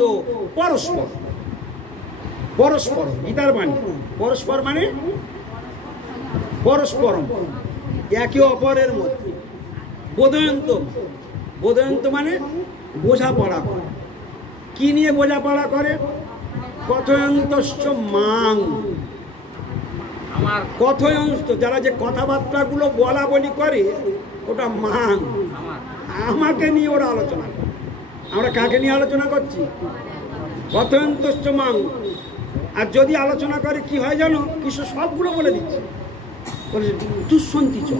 পরস্পর। পরস্পর গীতার বাণী। পরস্পর মানে পরস্পরম, একে অপরের মধ্যে। বোধয়ন্ত, বোধয়ন্ত মানে বোঝাপড়া করে। কি নিয়ে বোঝাপড়া করে? কথয়ন্তশ্চ মাং, কথয়ন্ত, যারা যে কথাবার্তাগুলো বলা বলি করে ওটা মাং, আমাকে নিয়ে ওরা আলোচনা করে। আমরা কাকে নিয়ে আলোচনা করছি? কথয়ন্তশ্চ মাং। আর যদি আলোচনা করে কি হয় জানো? কৃষ্ণ সবগুলো বলে দিচ্ছে। তুষ্যন্তি চ,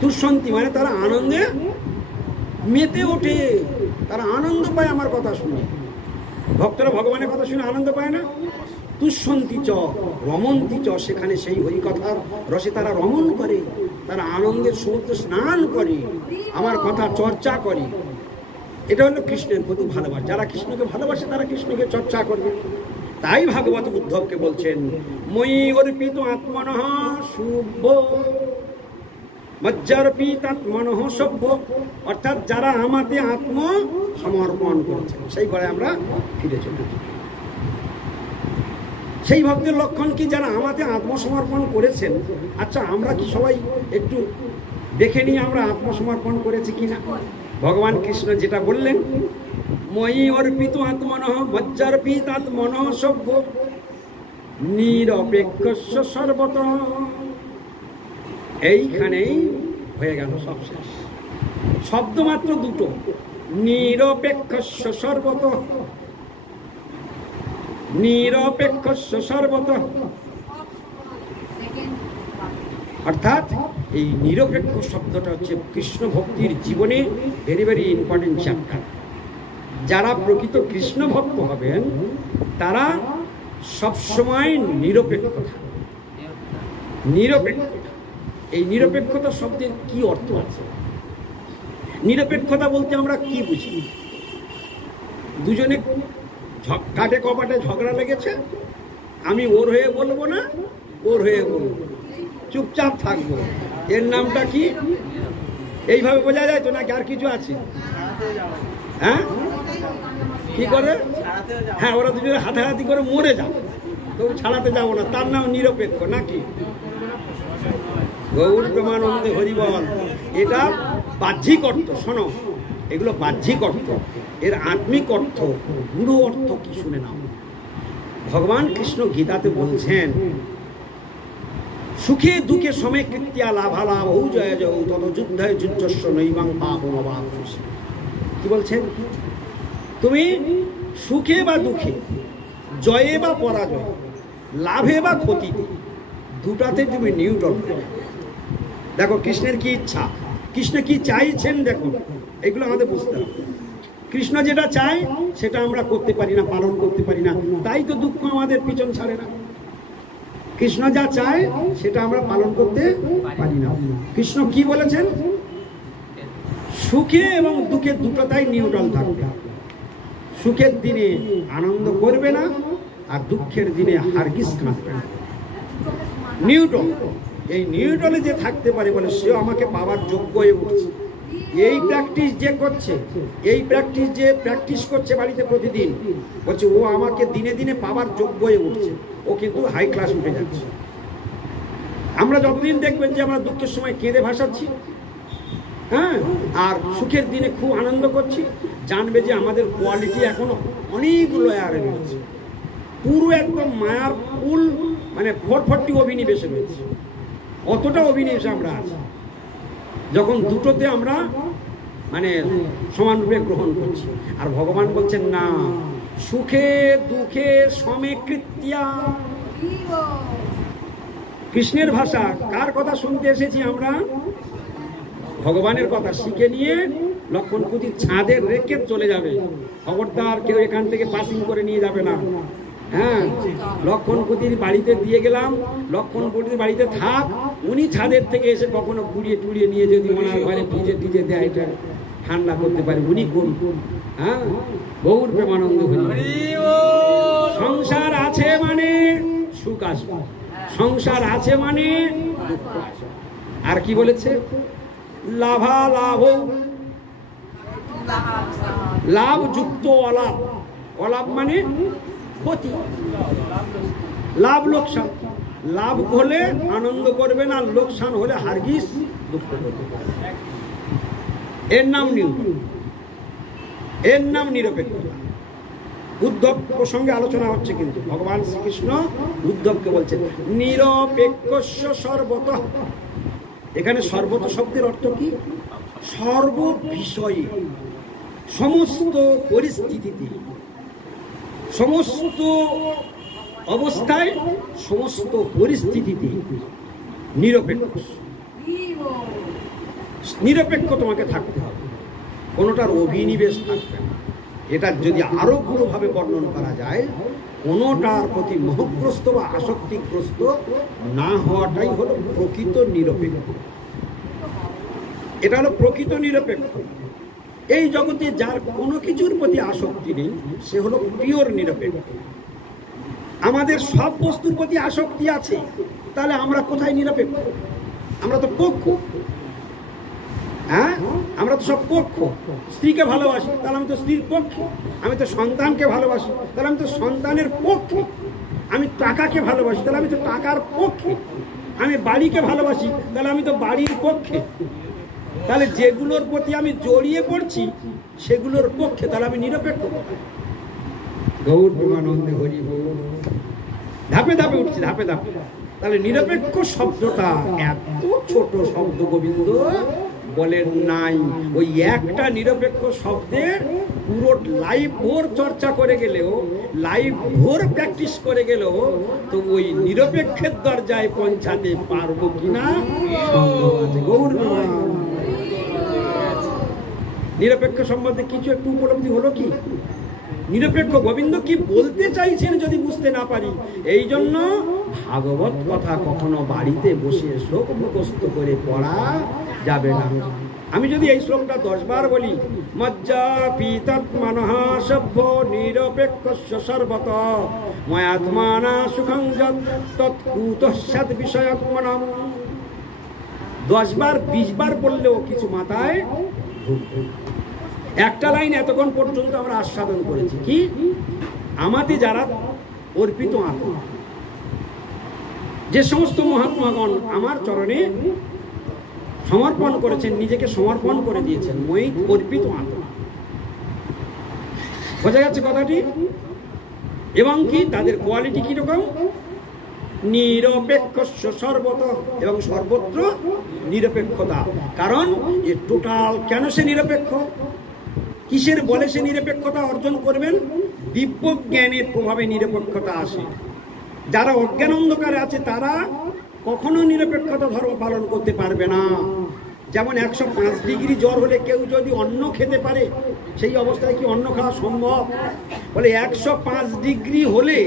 তুষ্যন্তি মানে তারা আনন্দে মেতে ওঠে, তারা আনন্দ পায় আমার কথা শুনে। ভক্তরা ভগবানের কথা শুনে আনন্দ পায় না? তুষ্যন্তি চ রমন্তি চ, সেখানে সেই হরিকথার রসে তারা রমণ করে, তারা আনন্দের সমুদ্র স্নান করে, আমার কথা চর্চা করে। এটা হলো কৃষ্ণের প্রতি ভালোবাসা। যারা কৃষ্ণকে ভালোবাসে তারা কৃষ্ণকে চর্চা করবে। তাই ভাগবত উদ্ধবকে বলছেন, মই অর্পিত আত্মনঃ শুভ মজ্জার্পিত আত্মনঃ সভ্য, অর্থাৎ যারা আমাতে আত্ম সমর্পণ করেছেন। সেই ঘরে আমরা ফিরে চলি। সেই ভক্তের লক্ষণ কি? যারা আমাতে আত্মসমর্পণ করেছেন। আচ্ছা, আমরা কি সবাই একটু দেখে নিই আমরা আত্মসমর্পণ করেছি কিনা? ভগবান কৃষ্ণ যেটা বললেন, মই অর্পিত আত্মনঃ মজ্জার্পিত আত্মনঃ সভ্য নিরপেক্ষস্য সর্বত। এইখানেই হয়ে গেল সব শেষ। শব্দ মাত্র দুটো, নিরপেক্ষস্য সর্বত, নিরপেক্ষস্য সর্বত। অর্থাৎ এই নিরপেক্ষ শব্দটা হচ্ছে কৃষ্ণ ভক্তির জীবনে ভেরি ভেরি ইম্পর্টেন্ট চ্যাপ্টার। যারা প্রকৃত কৃষ্ণ ভক্ত হবেন তারা সবসময় নিরপেক্ষ থাকবে। নিরপেক্ষতা, এই নিরপেক্ষতা শব্দের কি অর্থ আছে? নিরপেক্ষতা বলতে আমরা কি বুঝি? দুজনে কাটে কপাটে ঝগড়া লেগেছে, আমি ওর হয়ে বলবো না, ওর হয়ে বলবো, চুপচাপ থাকবো। এর নামটা কি? এইভাবে বোঝা যায় তো, নাকি আর কিছু আছে? হ্যাঁ, কি করে? হ্যাঁ, ওরা দুজনে হাতাহাতি করে মরে যাবে, তবু ছাড়াতে যাবো না, তার নাম নিরপেক্ষ নাকি? গৌর প্রেমানন্দে হরিবল। এটা বাহ্যিক অর্থ। শোনো, এগুলো বাহ্যিক অর্থ, এর আত্মিক অর্থ, গূঢ় অর্থ কি শুনে নাও। ভগবান কৃষ্ণ গীতাতে বলছেন, সুখে দুঃখে সমে কৃত্যা লাভালাভ জয় জয় তত যুদ্ধায় যুদ্ধস্ব নৈবাং পাপম অভাব। কি বলছেন? তুমি সুখে বা দুঃখে, জয়ে বা পরাজয়, লাভে বা ক্ষতিতে, দুটাতে তুমি নিউট্রাল। দেখো কৃষ্ণের কি ইচ্ছা, কৃষ্ণ কি চাইছেন, দেখো এগুলো আমাদের বুঝতে হবে। কৃষ্ণ যেটা চায় সেটা আমরা করতে পারি না, পালন করতে পারি না, তাই তো দুঃখ আমাদের পিছন ছাড়ে না। কৃষ্ণ যা চায় সেটা আমরা পালন করতে পারি না। কৃষ্ণ কি বলেছেন? সুখে এবং দুঃখে দুটোটাই নিউট্রাল থাকবে। সুখের দিনে আনন্দ করবে না, আর দুঃখের দিনে হারগিজ কাঁদবে না। নিউট্রাল, এই নিউট্রালে যে থাকতে পারে বলে সেও আমাকে পাওয়ার যোগ্য হয়ে উঠছে। এই প্র্যাকটিস যে করছে, এই প্র্যাকটিস যে প্র্যাকটিস করছে বাড়িতে প্রতিদিন, বলছে ও আমাকে দিনে দিনে পাওয়ার যোগ্য হয়ে উঠছে, ও কিন্তু হাই ক্লাস উঠে যাচ্ছে। আমরা যতদিন দেখবেন যে আমরা দুঃখের সময় কেঁদে ভাসাচ্ছি, হ্যাঁ, আর সুখের দিনে খুব আনন্দ করছি, জানবে যে আমাদের কোয়ালিটি এখনো অনেকগুলো আরে রয়েছে। পুরো একদম মায়ার ফুল মানে 440 অভিনিবেশে রয়েছে, অতটা অভিনিবেশ আমরা আছি। যখন দুটোতে আমরা মানে সমানরূপে গ্রহণ করছি। আর ভগবান বলছেন না, সুখে দুঃখে সমে কৃত্যা। কৃষ্ণের ভাষা কার কথা শুনতে এসেছি আমরা? ভগবানের কথা শিখে নিয়ে লক্ষণ কুটির ছাদে রেখে চলে যাবে। খবরদার কেউ এখান থেকে পাসিং করে নিয়ে যাবে না। হ্যাঁ, লক্ষণ কুটির বাড়িতে দিয়ে গেলাম, লক্ষণ কুটির বাড়িতে থাক, উনি ছাদের থেকে এসে কখনো ঘুরিয়ে টুরিয়ে নিয়ে যদি ওনার ঘরে ভিজে টিজে দেয়, এটা ঠান্ডা করতে পারে, উনি করুন। হ্যাঁ, গৌর প্রেমানন্দ হরি। সংসার আছে মানে সুখ আসবে, সংসার আছে মানে দুঃখ আসবে। আর কি বলেছে? লাভালাভ, লাভ যুক্ত অলাভ। অলাভ মানে ক্ষতি, লাভ লোকসান। লাভ হলে আনন্দ করবে না, লোকসান হলে হারগিজ দুঃখ করবে। এর নাম নিউট্রাল, এর নাম নিরপেক্ষতা। উদ্ধব প্রসঙ্গে আলোচনা হচ্ছে, কিন্তু ভগবান শ্রীকৃষ্ণ উদ্ধবকে বলছেন নিরপেক্ষস্য সর্বতঃ। এখানে সর্বত শব্দের অর্থ কি? সর্ব বিষয়ে, সমস্ত পরিস্থিতিতে, সমস্ত অবস্থায়, সমস্ত পরিস্থিতিতে নিরপেক্ষ। নিরপেক্ষ তোমাকে থাকতে হবে, কোনোটার অভিনিবেশ থাকবে না। এটা যদি আরো পুরোভাবে বর্ণন করা যায়, কোনোটার প্রতি মোহগ্রস্ত বা আসক্তিগ্রস্ত না হওয়াটাই হলো প্রকৃত নিরপেক্ষ। এটা হলো প্রকৃত নিরপেক্ষ। এই জগতে যার কোনো কিছুর প্রতি আসক্তি নেই, সে হলো পিওর নিরপেক্ষ। আমাদের সব বস্তুর প্রতি আসক্তি আছে, তাহলে আমরা কোথায় নিরপেক্ষ? আমরা তো পক্ষ। হ্যাঁ, আমরা তো সব পক্ষ। স্ত্রীকে ভালোবাসি, তাহলে আমি তো স্ত্রীর পক্ষে। আমি তো সন্তানকে ভালোবাসি, তাহলে আমি তো সন্তানের পক্ষে। আমি টাকাকে ভালোবাসি, তাহলে আমি তো টাকার পক্ষে। আমি বাড়িকে ভালোবাসি, তাহলে আমি তো বাড়ির পক্ষে। তাহলে যেগুলোর প্রতি আমি জড়িয়ে পড়ছি সেগুলোর পক্ষে, তাহলে আমি নিরপেক্ষ কোথায়? গৌর প্রেমানন্দে হরি বল। ধাপে ধাপে উঠছি, ধাপে ধাপে। তাহলে নিরপেক্ষ শব্দটা এত ছোট শব্দ, গোবিন্দ বলেন নাই ওই একটা নিরপেক্ষ শব্দের পুরো লাইফ ভোর চর্চা করে গেলেও, লাইফ ভোর প্র্যাকটিস করে গেলেও তো ওই নিরপেক্ষের দরজায় পৌঁছাতে পারবো কিনা সন্দেহ আছে। গৌর নিরপেক্ষ সম্বন্ধে কিছু একটু উপলব্ধি হলো কি? নিরপেক্ষ গোবিন্দ কি বলতে চাইছেন যদি বুঝতে না পারি, এই জন্য ভাগবত কথা কখনো বাড়িতে বসে শ্লোক মুখস্থ করে পড়া যাবে না। আমি যদি এই শ্লোকটা 10 বার বলি, মজ্জা পিতৎ মনঃ সভ্য নিরপেক্ষস্য সর্বত ময়াত্মানা সুখং যৎ তৎকুতঃ সৎ বিষয়কমনঃ, 10 বার 20 বার বললেও কিছু মাথায় ঢুকবে। একটা লাইন এতক্ষণ পর্যন্ত আমরা আস্বাদন করেছি কি? আমাতে যারা অর্পিত আত্মা, যে সমস্ত মহাত্মাগণ আমার চরণে সমর্পণ করেছেন, নিজেকে সমর্পণ করে দিয়েছেন, মই অর্পিত আত্মা। বোঝা যাচ্ছে কথাটি? এবং কি তাদের কোয়ালিটি কিরকম? নিরপেক্ষ সর্বত, এবং সর্বত্র নিরপেক্ষতা। কারণ এ টোটাল কেন সে নিরপেক্ষ? কিসের বলে সে নিরপেক্ষতা অর্জন করবেন? দিব্য জ্ঞানের প্রভাবে নিরপেক্ষতা আসে। যারা অজ্ঞান অন্ধকারে আছে তারা কখনো নিরপেক্ষতা ধর্ম পালন করতে পারবে না। যেমন 105 ডিগ্রি জ্বর হলে কেউ যদি অন্ন খেতে পারে, সেই অবস্থায় কি অন্ন খাওয়া সম্ভব? বলে 105 ডিগ্রি হলে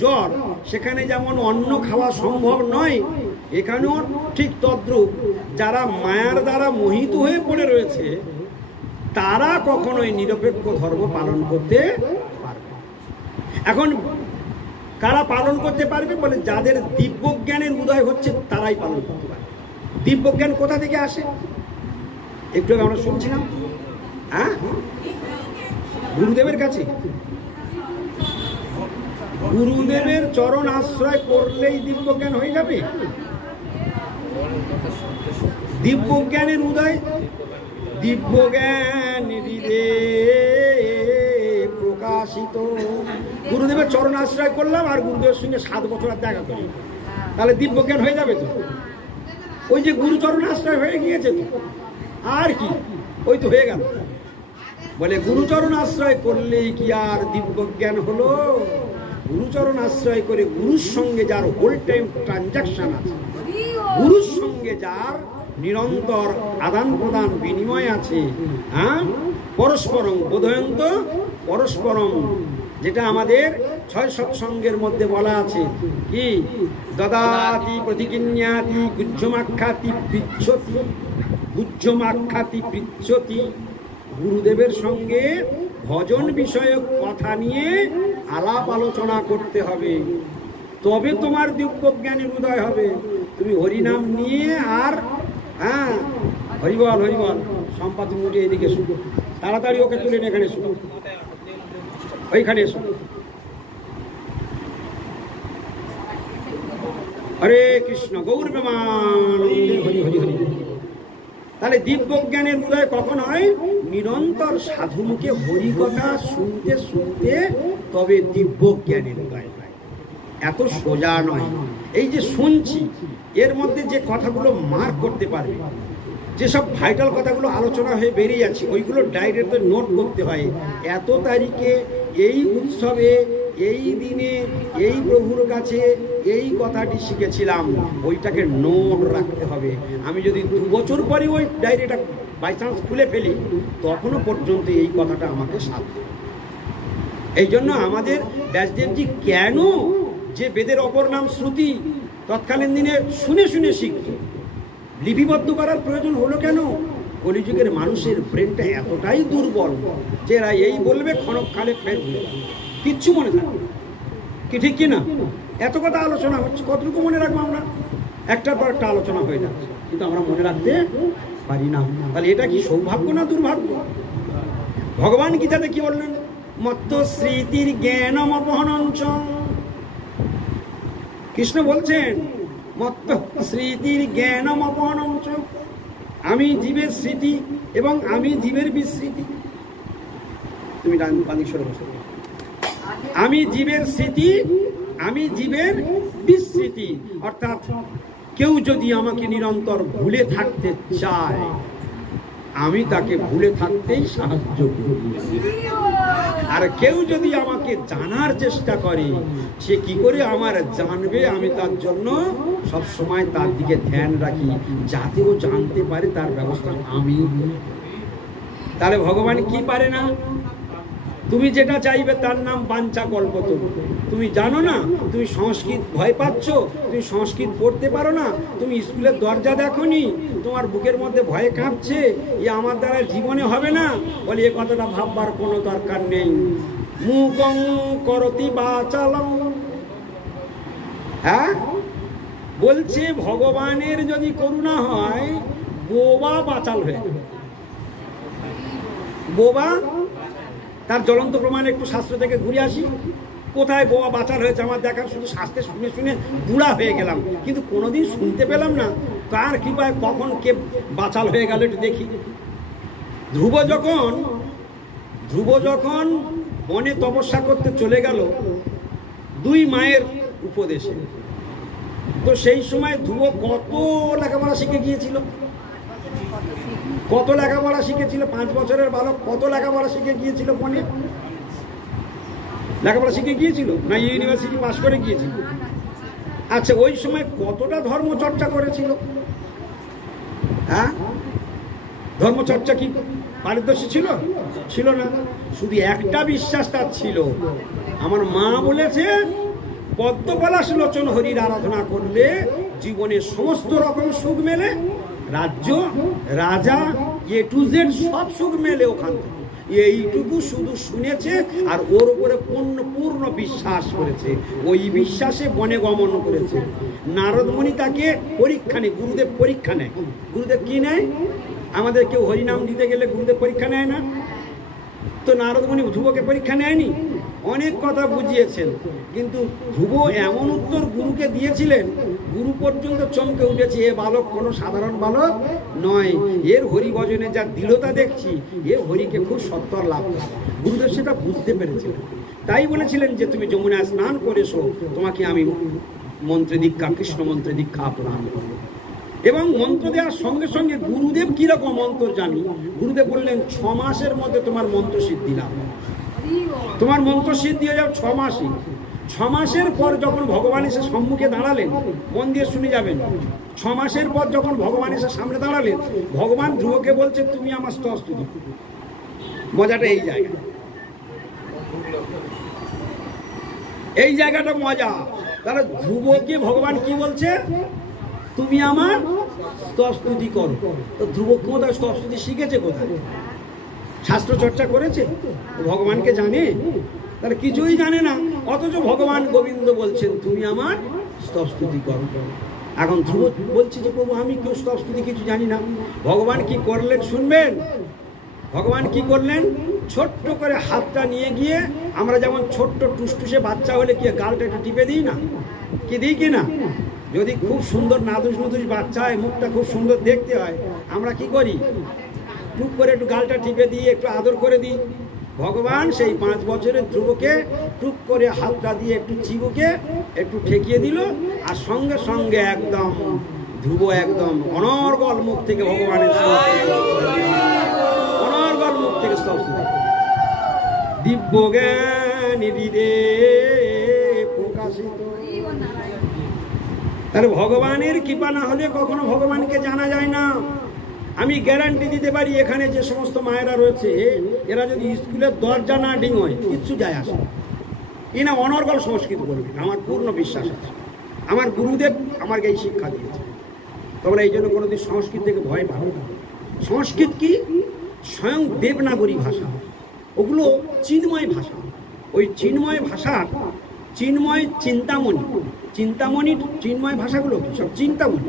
জ্বর, সেখানে যেমন অন্ন খাওয়া সম্ভব নয়, এখানেও ঠিক তদ্রূপ যারা মায়ার দ্বারা মোহিত হয়ে পড়ে রয়েছে তারা কখনোই নিরপেক্ষ ধর্ম পালন করতে পারবে। এখন কারা পালন করতে পারবে বলে, যাদের দিব্য জ্ঞানের উদয় হচ্ছে তারাই পালন করতে পারবে। দিব্য জ্ঞান কোথা থেকে আসে? একটু আমরা শুনছিলাম, হ্যাঁ, গুরুদেবের কাছে। গুরুদেবের চরণ আশ্রয় করলেই দিব্য জ্ঞান হয়ে যাবে? দিব্য জ্ঞানের উদয়, দিব্য জ্ঞান হৃদয়ে প্রকাশিত। গুরুদেবের চরণ আশ্রয় করলাম আর গুরুদেবের সঙ্গে 7 বছর আর দেখা করি, তাহলে দিব্য জ্ঞান হয়ে যাবে তো? ওই যে গুরুচরণ আশ্রয় হয়ে গিয়েছে তো, আর কি, ওই তো হয়ে গেল। বলে গুরুচরণ আশ্রয় করলেই কি আর দিব্য জ্ঞান হলো? গুরুচরণ আশ্রয় করে গুরুর সঙ্গে যার হোল টাইম ট্রানজাকশন আছে, গুরুর সঙ্গে যার নিরন্তর আদান প্রদান বিনিময় আছে, হ্যাঁ, পরস্পরং বোধয়ন্ত পরস্পরং, যেটা আমাদের 6 সৎসঙ্গের মধ্যে বলা আছে, কি দদাতি প্রতিকিন্যাতি গুজ্জমাখ্যাতি পৃচ্ছতি, গুজ্জমাখ্যাতি পৃচ্ছতি। গুরুদেবের সঙ্গে ভজন বিষয়ক কথা নিয়ে আলাপ আলোচনা করতে হবে, তবে তোমার দিব্য জ্ঞানের উদয় হবে। তুমি হরিনাম নিয়ে আর, হ্যাঁ, হরিবল হরিবল, সম্পাদ মুটে এদিকে শুধু তাড়াতাড়ি ওকে তুলে এখানে শুধু ওইখানে এসো। হরে কৃষ্ণ, গৌর প্রেমানন্দে হরি হরি হরি। তাহলে দিব্য জ্ঞানের উদয় কখন হয়? নিরন্তর সাধুমুখে হরিকথা শুনতে শুনতে তবে দিব্য জ্ঞানের উদয় হয়। এত সোজা নয়। এই যে শুনছি, এর মধ্যে যে কথাগুলো মার্ক করতে পারবে, যেসব ভাইটাল কথাগুলো আলোচনা হয়ে বেরিয়ে যাচ্ছে, ওইগুলো ডাইরেক্ট নোট করতে হয়। এত তারিখে এই উৎসবে এই দিনে এই প্রভুর কাছে এই কথাটি শিখেছিলাম, ওইটাকে নোট রাখতে হবে। আমি যদি 2 বছর পরে ওই ডায়েরিটা বাই চান্স খুলে ফেলি, তখনও পর্যন্ত এই কথাটা আমাকে সাথে। এই জন্য আমাদের ব্যাসদেবজি কেন যে বেদের অপর নাম শ্রুতি তৎকালীন দিনে শুনে শুনে শিখত, লিপিবদ্ধ করার প্রয়োজন হলো কেন? কলিযুগের মানুষের ব্রেনটা এতটাই দুর্বল যে এরা এই বলবে ক্ষণকালে ফের ভুলে যাবে, কিচ্ছু মনে থাকবে কি, ঠিক কিনা? এত কথা আলোচনা হচ্ছে, কতটুকু মনে রাখবো আমরা? একটার পর একটা আলোচনা হয়ে যাচ্ছে, কিন্তু আমরা মনে রাখতে পারি না। তাহলে এটা কি সৌভাগ্য না দুর্ভাগ্য? ভগবান গীতাতে কি বললেন? মত্ত স্মৃতির জ্ঞানম অপহনঞ্চ। কৃষ্ণ বলছেন মত্ত স্মৃতির জ্ঞানম অপহনঞ্চ, আমি জীবের স্মৃতি এবং আমি জীবের বিস্মৃতি। তুমি আমি জীবের স্মৃতি, আমি জীবের বিস্মৃতি। অর্থাৎ কেউ যদি আমাকে নিরন্তর ভুলে থাকতে চায়, আমি তাকে ভুলে থাকতেই সাহায্য করি। আর কেউ যদি আমাকে জানার চেষ্টা করে, সে কি করে আমার জানবে? আমি তার জন্য সব সময় তার দিকে ধ্যান রাখি, যাতে ও জানতে পারে, তার ব্যবস্থা আমি। তাহলে ভগবান কি পারে না? তুমি যেটা চাইবে তার নাম বাঞ্ছা কল্পতরু। তুমি জানো না, তুমি সংস্কৃত ভয় পাচ্ছ, তুমি সংস্কৃত পড়তে পারো না, তুমি স্কুলের দরজা দেখোনি, তোমার বুকের মধ্যে ভয়ে কাঁপছে, আমার দ্বারা জীবনে হবে না, বলে এ কথাটা ভাববার কোনো দরকার নেই। মুকং করতি বাচালং, হ্যাঁ, বলছে ভগবানের যদি করুণা হয়, বোবা বাচাল হয়ে যাবে। বোবা, তার জ্বলন্ত প্রমাণ একটু শাস্ত্র থেকে ঘুরে আসি। কোথায় বোবা বাচাল হয়েছে আমার দেখার? শুধু শাস্ত্রে শুনে শুনে বুড়া হয়ে গেলাম, কিন্তু কোনোদিন শুনতে পেলাম না কার কৃপায় কখন কে বাচাল হয়ে গেল একটু দেখি। ধ্রুব যখন বনে তপস্যা করতে চলে গেল 2 মায়ের উপদেশে, তো সেই সময় ধ্রুব কত লেখাপড়া শিখে গিয়েছিল? কত লেখাপড়া শিখেছিল? 5 বছরের বালক কত লেখাপড়া শিখে গিয়েছিল? বনে লেখাপড়া শিখে গিয়েছিল না ইউনিভার্সিটি পাস করে গিয়েছিল? আচ্ছা, ওই সময় কতটা ধর্মচর্চা করেছিল? হ্যাঁ, ধর্মচর্চা কি পারদর্শী ছিল? ছিল না। শুধু একটা বিশ্বাস তার ছিল, আমার মা বলেছে পদ্মপলাশ লোচন হরির আরাধনা করলে জীবনে সমস্ত রকম সুখ মেলে, রাজ্য, রাজা, এ টু জেড সব সুখ মেলে ওখান থেকে। এইটুকু শুধু শুনেছে আর ওর উপরে পূর্ণ বিশ্বাস করেছে, ওই বিশ্বাসে বনে গমন করেছে। নারদমণি তাকে পরীক্ষা নেয়, গুরুদেব পরীক্ষা নেয়। গুরুদেব কি নেয়? আমাদের কেউ হরিনাম দিতে গেলে গুরুদেব পরীক্ষা নেয় না? তো নারদমণি ধ্রুবকে পরীক্ষা নেয়নি, অনেক কথা বুঝিয়েছেন, কিন্তু ধ্রুব এমন উত্তর গুরুকে দিয়েছিলেন, গুরু পর্যন্ত চমকে উঠেছে, এ বালক কোনো সাধারণ বালক নয়, এর হরিভজনে যা দৃঢ়তা দেখছি, এ হরিকে খুব সত্তর লাভ করে। গুরুদেব সেটা বুঝতে পেরেছিলেন, তাই বলেছিলেন যে তুমি যমুনায় স্নান করেছো, তোমাকে আমি মন্ত্রে দীক্ষা, কৃষ্ণ মন্ত্রে দীক্ষা প্রদান করবো। এবং মন্ত্র দেওয়ার সঙ্গে সঙ্গে গুরুদেব কিরকম মন্ত্র জানি, গুরুদেব বললেন 6 মাসের মধ্যে তোমার মন্ত্র সিদ্ধি লাভ, তোমার মন্ত্র সিদ্ধি হয়ে যাবে 6 মাসই। 6 মাসের পর যখন ভগবান এসে সম্মুখে দাঁড়ালেন, মন দিয়ে শুনে যাবেন, 6 মাসের পর যখন ভগবান এসে সামনে দাঁড়ালেন, ভগবান ধ্রুবকে বলছে তুমি আমার স্তবস্তুতি। মজাটা এই জায়গা, এই জায়গাটা মজা। তাহলে ধ্রুবকে ভগবান কি বলছে? তুমি আমার স্তবস্তুতি করো। তো ধ্রুব কোথায় স্তবস্তুতি শিখেছে? কোথায়? শাস্ত্র চর্চা করেছে? ভগবানকে জানে? তাহলে কিছুই জানে না, অথচ ভগবান গোবিন্দ বলছেন তুমি আমার স্তবস্তুতি করো। এখন ধ্রুব বলছে যে প্রভু আমি কেউ স্তবস্তুতি কিছু জানি না। ভগবান কি করলেন শুনবেন? ভগবান কি করলেন? ছোট্ট করে হাতটা নিয়ে গিয়ে, আমরা যেমন ছোট্ট টুসটুসে বাচ্চা হলে কি গালটা একটু টিপে দিই না, কি দিই কি না? যদি খুব সুন্দর নাদুস নুদুস বাচ্চা হয়, মুখটা খুব সুন্দর দেখতে হয়, আমরা কি করি? টুক করে একটু গালটা টিপে দিয়ে একটু আদর করে দিই। ভগবান সেই 5 বছরের ধ্রুবকে টুক করে হাতটা দিয়ে একটু চিবুকে একটু ঠেকিয়ে দিল, আর সঙ্গে সঙ্গে একদম ধ্রুব একদম অনর্গল মুখ থেকে ভগবানের অনর্গল মুখ থেকে সব দিব্য জ্ঞান হৃদে প্রকাশিত। তাহলে ভগবানের কৃপা না হলে কখনো ভগবানকে জানা যায় না। আমি গ্যারান্টি দিতে পারি, এখানে যে সমস্ত মায়েরা রয়েছে, এরা যদি স্কুলের দরজা না ডিঙোয় কিচ্ছু যায় আসে, এনা অনর্গল সংস্কৃত বলবে, আমার পূর্ণ বিশ্বাস আছে। আমার গুরুদেব আমাকে এই শিক্ষা দিয়েছে। তোমরা এই জন্য কোনোদিন সংস্কৃত থেকে ভয় পাবে না। সংস্কৃত কি? স্বয়ং দেবনাগরী ভাষা, ওগুলো চিন্ময় ভাষা। ওই চিন্ময় ভাষা, চিন্ময় চিন্তামণি, চিন্তামণি চিন্ময় ভাষাগুলো কি? সব চিন্তামণি।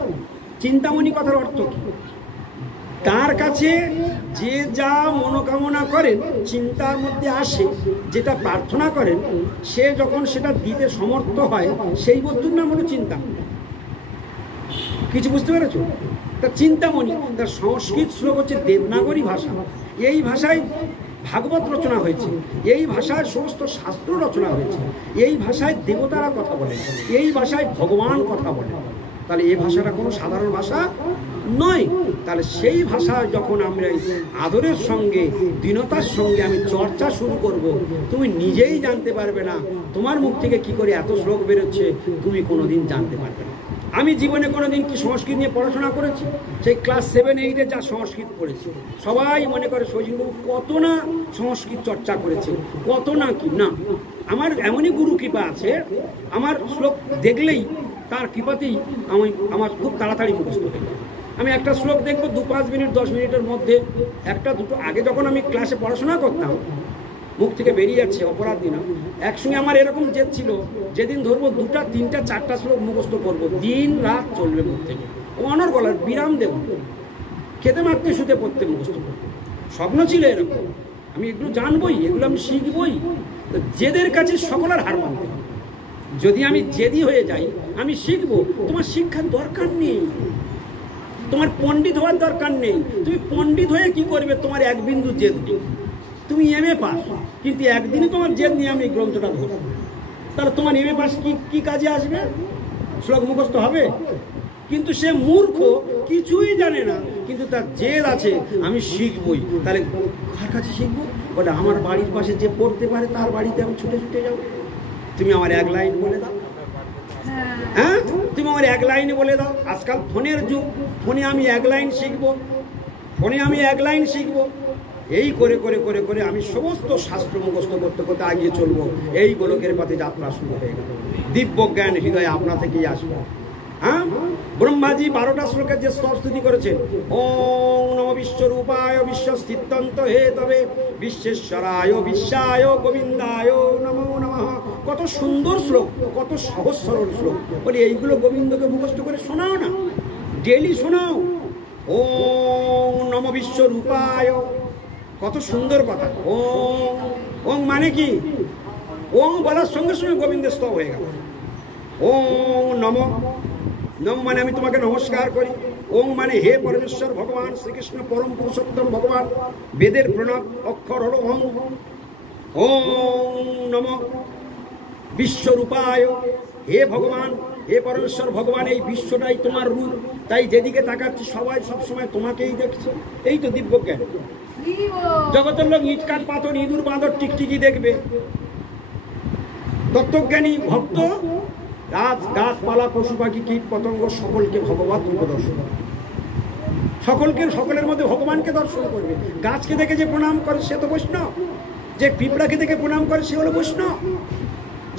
চিন্তামণি কথার অর্থ কি? তার কাছে যে যা মনোকামনা করেন, চিন্তার মধ্যে আসে, যেটা প্রার্থনা করেন, সে যখন সেটা দিতে সমর্থ হয়, সেই বস্তুর নাম হলো চিন্তা। কিছু বুঝতে পেরেছো? তার চিন্তামণি। তার সংস্কৃত শ্লোক হচ্ছে দেবনাগরী ভাষা। এই ভাষায় ভাগবত রচনা হয়েছে, এই ভাষায় সমস্ত শাস্ত্র রচনা হয়েছে, এই ভাষায় দেবতারা কথা বলে, এই ভাষায় ভগবান কথা বলে। তাহলে এই ভাষাটা কোনো সাধারণ ভাষা নয়। তাহলে সেই ভাষা যখন আমরা আদরের সঙ্গে, দীনতার সঙ্গে আমি চর্চা শুরু করব, তুমি নিজেই জানতে পারবে না তোমার মুখ থেকে কি করে এত শ্লোক বেরোচ্ছে, তুমি কোনোদিন জানতে পারবে না। আমি জীবনে কোনোদিন কি সংস্কৃত নিয়ে পড়াশোনা করেছি? সেই ক্লাস 7-8-এ যা সংস্কৃত পড়েছি, সবাই মনে করে সৌজিনবাবু কত না সংস্কৃত চর্চা করেছে, কত না কি না। আমার এমনই গুরু কৃপা আছে, আমার শ্লোক দেখলেই তার কৃপাতেই আমার খুব তাড়াতাড়ি মুখস্থ হয়ে যায়। আমি একটা শ্লোক দেখবো 2-5 মিনিট 10 মিনিটের মধ্যে, একটা দুটো। আগে যখন আমি ক্লাসে পড়াশোনা করতাম, মুখ থেকে বেরিয়ে যাচ্ছে অপরাধ দিনা, একসঙ্গে আমার এরকম জেদ ছিল, যেদিন ধরবো 2টা 3টা 4টা শ্লোক মুখস্থ করবো, দিন রাত চলবে মুখ থেকে, অনর্গল, বিরাম দেব, খেতে মারতে শুতে পড়তে মুখস্থ করবো। স্বপ্ন ছিল এরকম, আমি এগুলো জানবই, এগুলো আমি শিখবই। তো জেদের কাছে সকলের হার মানতে হবে। যদি আমি জেদি হয়ে যাই, আমি শিখবো, তোমার শিক্ষার দরকার নেই, তোমার পণ্ডিত হওয়ার দরকার নেই। তুমি পণ্ডিত হয়ে কি করবে? তোমার এক বিন্দু জেদ নেই, তুমি MA পাস, কিন্তু একদিনে তোমার জেদ নিয়ে আমি এই গ্রন্থটা ধরব, তাহলে তোমার MA পাস কি কাজে আসবে? শ্লোক মুখস্থ হবে? কিন্তু সে মূর্খ, কিছুই জানে না, কিন্তু তার জেদ আছে, আমি শিখবই। তাহলে কার কাছে শিখবো? বলে আমার বাড়ির পাশে যে পড়তে পারে তার বাড়িতে আমি ছুটে ছুটে যাবো। তুমি আমার এক লাইন বলে দাও, হ্যাঁ, তুমি আমার এক লাইনে বলে দাও। আজকাল ফোনের যুগ, ফোনে আমি এক লাইন শিখবো, ফোনে আমি এক লাইন শিখবো। এই করে করে করে করে আমি সমস্ত শাস্ত্র মুখস্থ করতে করতে আগিয়ে চলবো। এই গোলকের পথে যাত্রা শুরু হয়ে গেল। দিব্য জ্ঞান হৃদয়ে আপনা থেকেই আসবে। হ্যাঁ, ব্রহ্মাজি 12টা শ্লোকের যে স্তব স্তুতি করেছেন, ওম নমঃ বিশ্বরূপায় বিশ্বস্থিত্যন্ত হে তবে বিশ্বেশ্বরায় বিশ্বায় গোবিন্দায় নমো নমঃ। কত সুন্দর শ্লোক, কত সহজ সরল শ্লোক। বলি এইগুলো গোবিন্দকে মুখস্থ করে শোনাও না, ডেলি শোনাও। ওম নমঃ বিশ্বরূপায়, কত সুন্দর কথা। ওম, ওম মানে কি? ওম বলার সঙ্গে সঙ্গে গোবিন্দের স্তব হয়ে গেল। ওম নমঃ, নম মানে আমি তোমাকে নমস্কার করি। ওম মানে হে পরমেশ্বর ভগবান শ্রীকৃষ্ণ পরম পুরুষোত্তম ভগবান, বেদের প্রণব অক্ষর হলো ওম। ওম নমঃ বিশ্বরূপায়, হে ভগবান, হে পরমেশ্বর ভগবান, এই বিশ্বটাই তোমার রূপ, তাই যেদিকে তাকাচ্ছি সবাই সবসময় তোমাকেই দেখছে। এই তো দিব্য জ্ঞান। জগতের লোক ইট কাঠ পাথর ইঁদুর বাঁদর টিকটিকি দেখবে, তত্ত্বজ্ঞানী ভক্ত গাছপালা পশু পাখি কীট পতঙ্গ সকলকে ভগবত রূপে দর্শন করে, সকলের মধ্যে ভগবানকে দর্শন করবে। গাছকে দেখে যে প্রণাম করে সে তো বৈষ্ণব, যে পিঁপড়াকে দেখে প্রণাম করে সে হলো বৈষ্ণব,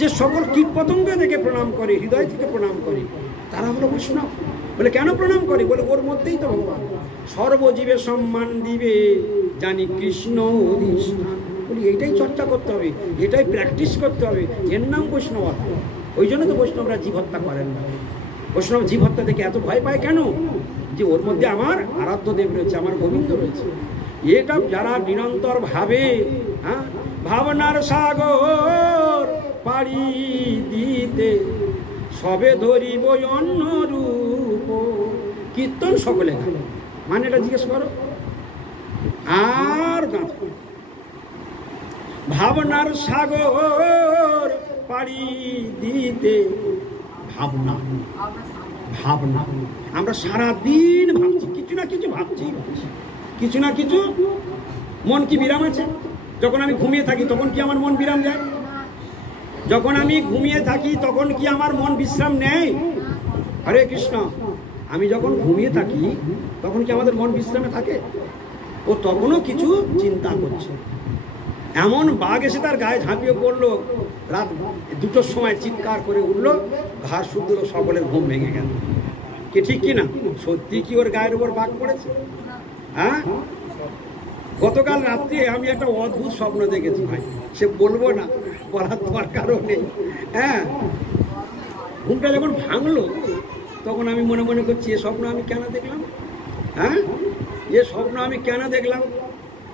যে সকল কীট পতঙ্গ দেখে প্রণাম করে, হৃদয় থেকে প্রণাম করে, তারা হলো বৈষ্ণব। বলে কেন প্রণাম করে? বলে ওর মধ্যেই তো ভগবান। সর্বজীবে সম্মান দিবে জানি কৃষ্ণ অধিষ্ঠান। বলি এইটাই চর্চা করতে হবে, এটাই প্র্যাকটিস করতে হবে, এর নাম বৈষ্ণবতা। ওই জন্য তো বৈষ্ণবরা জীব হত্যা করেন না। বৈষ্ণব জীব হত্যা দেখে এত ভয় পায় কেন? যে ওর মধ্যে আমার আরাধ্য দেব রয়েছে, আমার গোবিন্দ রয়েছে। এটা যারা নিরন্তর ভাবে, হ্যাঁ, ভাবনার সাগর পাড়ি দিতে সবে ধরিব অন্য রূপ। কীর্তন সকলে মানে এটা জিজ্ঞেস করো। আর ভাবনার সাগর পাড়ি দিতে, ভাবনা ভাবনা, আমরা সারাদিন ভাবছি, কিছু না কিছু ভাবছি, কিছু না কিছু। মন কি বিরাম আছে? যখন আমি ঘুমিয়ে থাকি তখন কি আমার মন বিরাম যায়? যখন আমি ঘুমিয়ে থাকি তখন কি আমার মন বিশ্রাম নেয়? হরে কৃষ্ণ। আমি যখন ঘুমিয়ে থাকি তখন কি আমাদের মন বিশ্রামে থাকে? ও তখনও কিছু চিন্তা করছে। এমন বাঘ এসে তার গায়ে ঝাঁপিয়ে পড়লো, রাত 2টোর সময় চিৎকার করে উঠলো, ঘাস শুদ্ধ সকলের ঘুম ভেঙে গেল। কি ঠিক কি না? সত্যি কি ওর গায়ের উপর বাঘ পড়েছে? হ্যাঁ, গতকাল রাত্রে আমি একটা অদ্ভুত স্বপ্ন দেখেছি ভাই, সে বলবো না, বলার দরকারও নেই। হ্যাঁ, ঘুমটা যখন ভাঙলো তখন আমি মনে মনে করছি এ স্বপ্ন আমি কেন দেখলাম? হ্যাঁ, এ স্বপ্ন আমি কেন দেখলাম?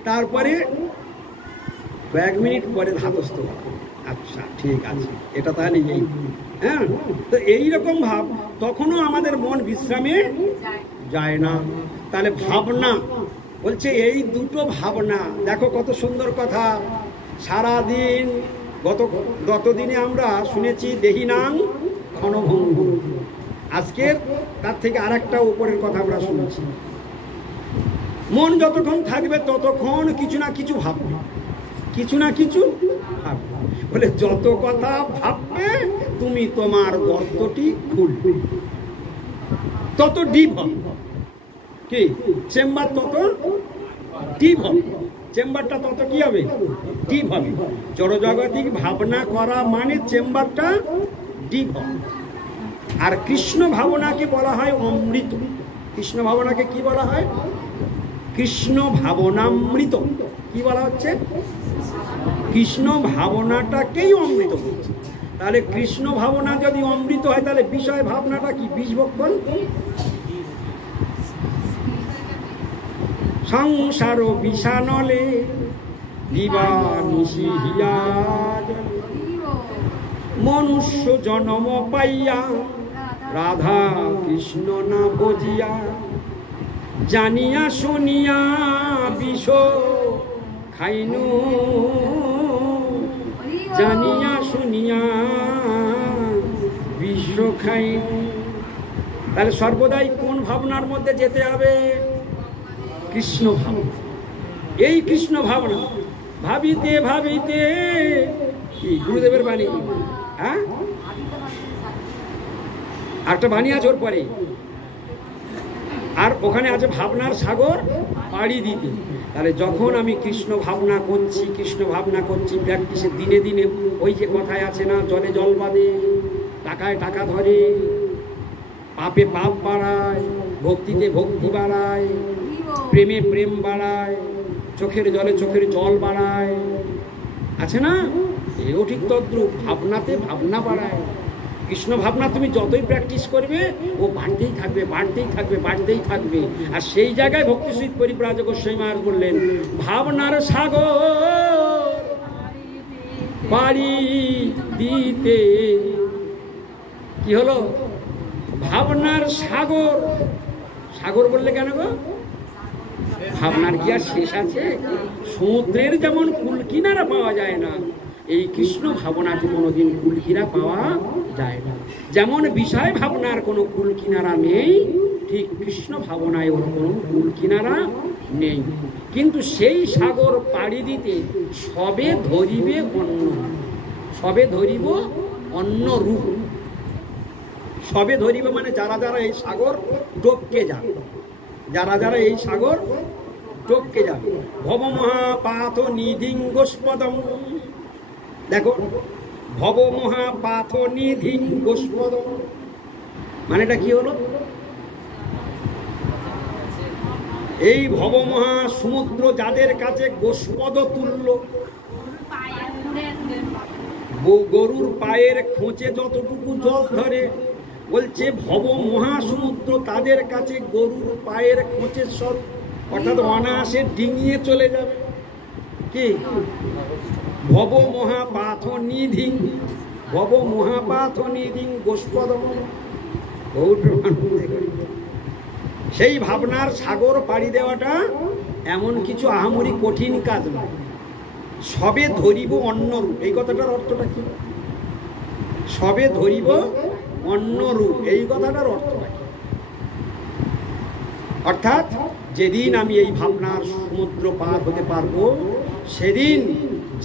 তারপরে কয়েক মিনিট পরে ধাতস্থ, আচ্ছা ঠিক আছে, এটা তাহলে এই। হ্যাঁ, তো এইরকম ভাব, তখনও আমাদের মন বিশ্রামে যায় না। তাহলে ভাবনা বলছে এই দুটো ভাবনা। দেখো কত সুন্দর কথা। সারাদিন গতদিনে আমরা শুনেছি দেহিনাং ক্ষণভঙ্গ, আজকের তার থেকে আরেকটা উপরের কথা আমরা শুনছি। মন যতক্ষণ থাকবে ততক্ষণ কিছু না কিছু ভাববে, কিছু না কিছু ভাববে। বলে যত কথা ভাববে তুমি তোমার গর্তটি খুলবে, তত ডিপ হবে। কি চেম্বার তত ডিপ হবে, চেম্বারটা তত কি হবে? ডিপ হবে। জড়জাগতিক ভাবনা করা মানে চেম্বারটা ডিপ হবে। আর কৃষ্ণ ভাবনাকে বলা হয় অমৃত। কৃষ্ণ ভাবনাকে কি বলা হয়? কৃষ্ণ ভাবনামৃত। কি বলা হচ্ছে? কৃষ্ণ ভাবনাটাকেই অমৃত বলছে। তাহলে কৃষ্ণ ভাবনা যদি অমৃত হয় তাহলে বিষয় ভাবনাটা কি? বিষভক্ষণ। সংসার বিষানলে দিবানিশি হিয়া, মনুষ্য জন্ম পাইয়া রাধা কৃষ্ণ না বুঝিয়া, জানিয়া শুনিয়া বিষ খাইনু, জানিয়া শুনিয়া বিষ খাইনু। তাহলে সর্বদাই কোন ভাবনার মধ্যে যেতে হবে? কৃষ্ণ ভাবনা। এই কৃষ্ণ ভাবনা ভাবিতে ভাবিতে, কি গুরুদেবের বাণী, হ্যাঁ একটা বাণী আছে ওর পরে, আর ওখানে আছে ভাবনার সাগর পাড়ি দিতে। তাহলে যখন আমি কৃষ্ণ ভাবনা করছি, কৃষ্ণ ভাবনা করছি প্র্যাকটিসে, দিনে দিনে, ওই যে কথায় আছে না, জলে জল বাঁধে, টাকায় টাকা ধরে, পাপে পাপ বাড়ায়, ভক্তিতে ভক্তি বাড়ায়, প্রেমে প্রেম বাড়ায়, চোখের জলে চোখের জল বাড়ায়, আছে না? এও ঠিক তদ্রূপ, ভাবনাতে ভাবনা বাড়ায়। কৃষ্ণ ভাবনা তুমি যতই প্র্যাকটিস করবে ও বাড়তেই থাকবে, বাড়তেই থাকবে, বাড়তেই থাকবে। আর সেই জায়গায় ভক্তি সহিত পরিব্রাজক গোস্বামী মহারাজ বললেন, ভাবনার সাগর পাড়ি দিতে। কি হলো? ভাবনার সাগর। সাগর বললে কেন গো? ভাবনার কি আর শেষ আছে? সমুদ্রের যেমন কুল কিনারা পাওয়া যায় না, এই কৃষ্ণ ভাবনাটি কোনোদিন কুল কিনারা পাওয়া যায় না। যেমন বিষয় ভাবনার কোনো কুল কিনারা নেই, ঠিক কৃষ্ণ ভাবনায় ওর কোনো কুল কিনারা নেই। কিন্তু সেই সাগর পাড়ি দিতে সবে ধরিবে অন্য, সবে ধরিব অন্য রূপ। সবে ধরিব মানে যারা যারা এই সাগর টপকে যাবে, যারা যারা এই সাগর টপকে যাবে। ভব মহাপাথ নিধিং গোস্পদম। দেখো, ভব মহাপাথ নিধিং গোস্পদম মানে এটা কি হলো? এই ভব মহা সমুদ্র যাদের কাছে গোস্পদ তুল্য, গরুর পায়ের খোঁচে যতটুকু জল ধরে, বলছে ভব মহাসমুদ্র তাদের কাছে গরুর পায়ের খোঁচের স্বরূপ, অর্থাৎ অনায়াসে ডিঙিয়ে চলে যাবে। কি? ভব মহাপাথ নিধিং, ভব মহাপাথ নিধিং গোস্পদম। সেই ভাবনার সাগর পাড়ি দেওয়াটা এমন কিছু আহামরি কঠিন কাজ নয়। সবে ধরিব অন্য রূপ, এই কথাটার অর্থটা কি? সবে ধরিব অন্য রূপ, এই কথাটার অর্থটা কি? অর্থাৎ যেদিন আমি এই ভাবনার সমুদ্র পার হতে পারবো, সেদিন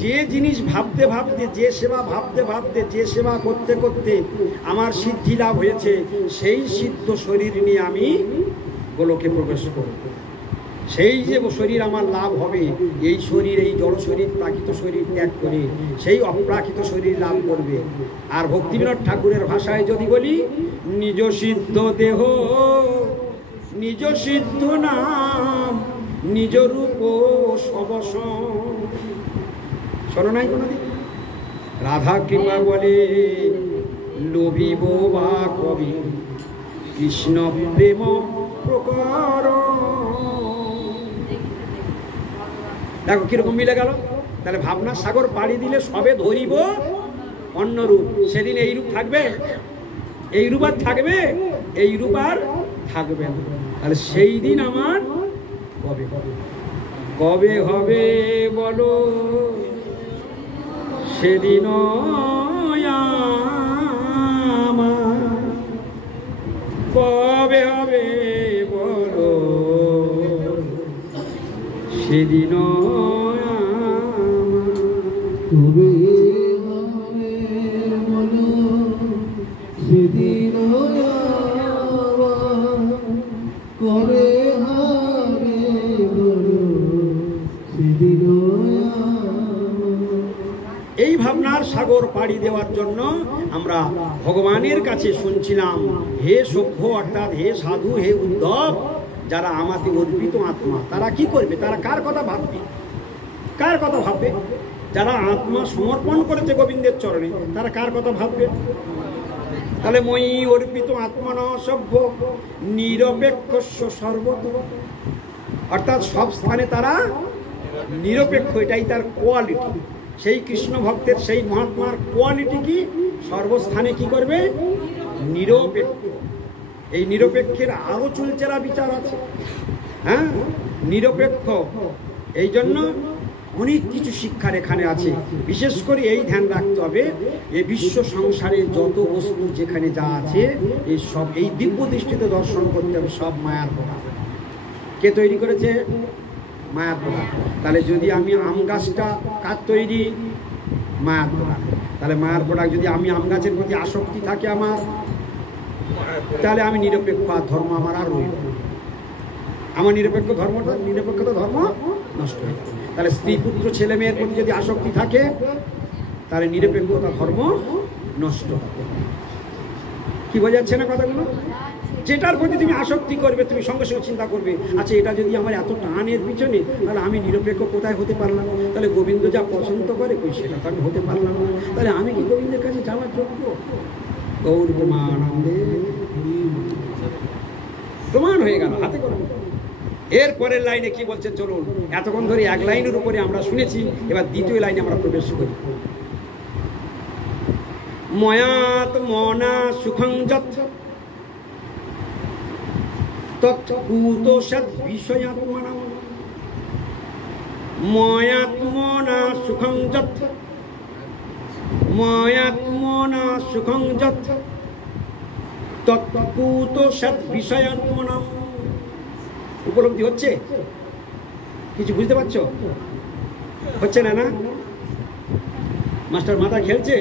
যে জিনিস ভাবতে ভাবতে, যে সেবা ভাবতে ভাবতে, যে সেবা করতে করতে আমার সিদ্ধি লাভ হয়েছে, সেই সিদ্ধ শরীর নিয়ে আমি গোলকে প্রবেশ করব। সেই যে শরীর আমার লাভ হবে, এই শরীর, এই জড় শরীর, প্রাকৃত শরীর ত্যাগ করে সেই অপ্রাকৃত শরীর লাভ করবে। আর ভক্তিবিনোদ ঠাকুরের ভাষায় যদি বলি, নিজ সিদ্ধ দেহ নিজ সিদ্ধ নাম নিজ রূপ সবস। শোনো নাই কোনদিন? রাধা কৃপা বলে লোভিব বা কবি কৃষ্ণ প্রেম প্রকার। দেখো কিরকম মিলে গেল। তাহলে ভাবনা সাগর পাড়ি দিলে সবে ধরিব অন্য রূপ। সেদিন এই রূপ থাকবে? এই রূপ আর থাকবে? এই রূপ আর থাকবে না। তাহলে সেই দিন আমার কবে হবে? কবে হবে বলো সেদিন আমার, কবে হবে বলো সেদিন কবে হবে বলো সেদিন, কবে হবে বলো সেদিন। এই ভাবনার সাগর পাড়ি দেওয়ার জন্য আমরা ভগবানের কাছে শুনছিলাম, হে সভ্য অর্থাৎ হে সাধু, হে উদ্ধব, যারা আমাদের অর্পিত আত্মা, তারা কি করবে? তারা কার কথা ভাববে? কার কথা ভাববে? যারা আত্মা সমর্পণ করেছে গোবিন্দের চরণে, তারা কার কথা ভাববে? তাহলে মই অর্পিত আত্মন সভ্য নিরপেক্ষ সর্বত, অর্থাৎ সব স্থানে তারা নিরপেক্ষ। এটাই তার কোয়ালিটি। সেই কৃষ্ণ ভক্তের, সেই মহাত্মার কোয়ালিটি কি? সর্বস্থানে কি করবে? নিরপেক্ষ। এই নিরপেক্ষের আরো চুলচেরা বিচার আছে। হ্যাঁ, নিরপেক্ষ। এই জন্য অনেক কিছু শিক্ষার এখানে আছে। বিশেষ করে এই ধ্যান রাখতে হবে, এই বিশ্ব সংসারে যত বস্তু যেখানে যা আছে, এই সব এই দিব্য দৃষ্টিতে দর্শন করতে হবে, সব মায়ার প্রভাব। কে তৈরি করেছে? মায়ার প্রভাব। তাহলে যদি আমি আম গাছটা কার তৈরি? মায়ার প্রভাব। তাহলে মায়ার প্রোডাক্ট, যদি আমি আম গাছের প্রতি আসক্তি থাকে আমার, তাহলে আমি নিরপেক্ষ, আর ধর্ম আমার আর রইল না। আমার নিরপেক্ষতা ধর্ম নষ্ট হয়ে যাবে। তাহলে স্ত্রী পুত্র ছেলে মেয়ের প্রতি যদি আসক্তি থাকে, তাহলে নিরপেক্ষতা ধর্ম নষ্ট হবে। কি বোঝাচ্ছে না কথাগুলো? যেটার প্রতি তুমি আসক্তি করবে, তুমি সঙ্গে সঙ্গে চিন্তা করবে, আচ্ছা এটা যদি আমার এত টানের পিছনে, তাহলে আমি নিরপেক্ষ কোথায় হতে পারলাম? তাহলে গোবিন্দ যা পছন্দ করে সেটা তো আমি হতে পারলাম না, তাহলে আমি কি গোবিন্দের কাছে যাওয়ার যোগ্য? গৌর প্রেমানন্দে প্রমাণ হয়ে গেল হাতে করে। এর পরের লাইনে কি বলছেন চলুন। এতক্ষণ ধরে এক লাইনের উপরে আমরা শুনেছি, এবার দ্বিতীয় লাইনে আমরা প্রবেশ করি। ময়াত মনা সুখং যৎ তৎকুত সৎ বিষয়াত্মনা। ময়াত্মনা সুখং যৎ, ময়াত্মনা সুখং যৎ তৎকুত সৎ বিষয়াত্মনা। উপলব্ধি হচ্ছে? কিছু বুঝতে পারছো? হচ্ছে না? না মাস্টার মাথা খেলছে?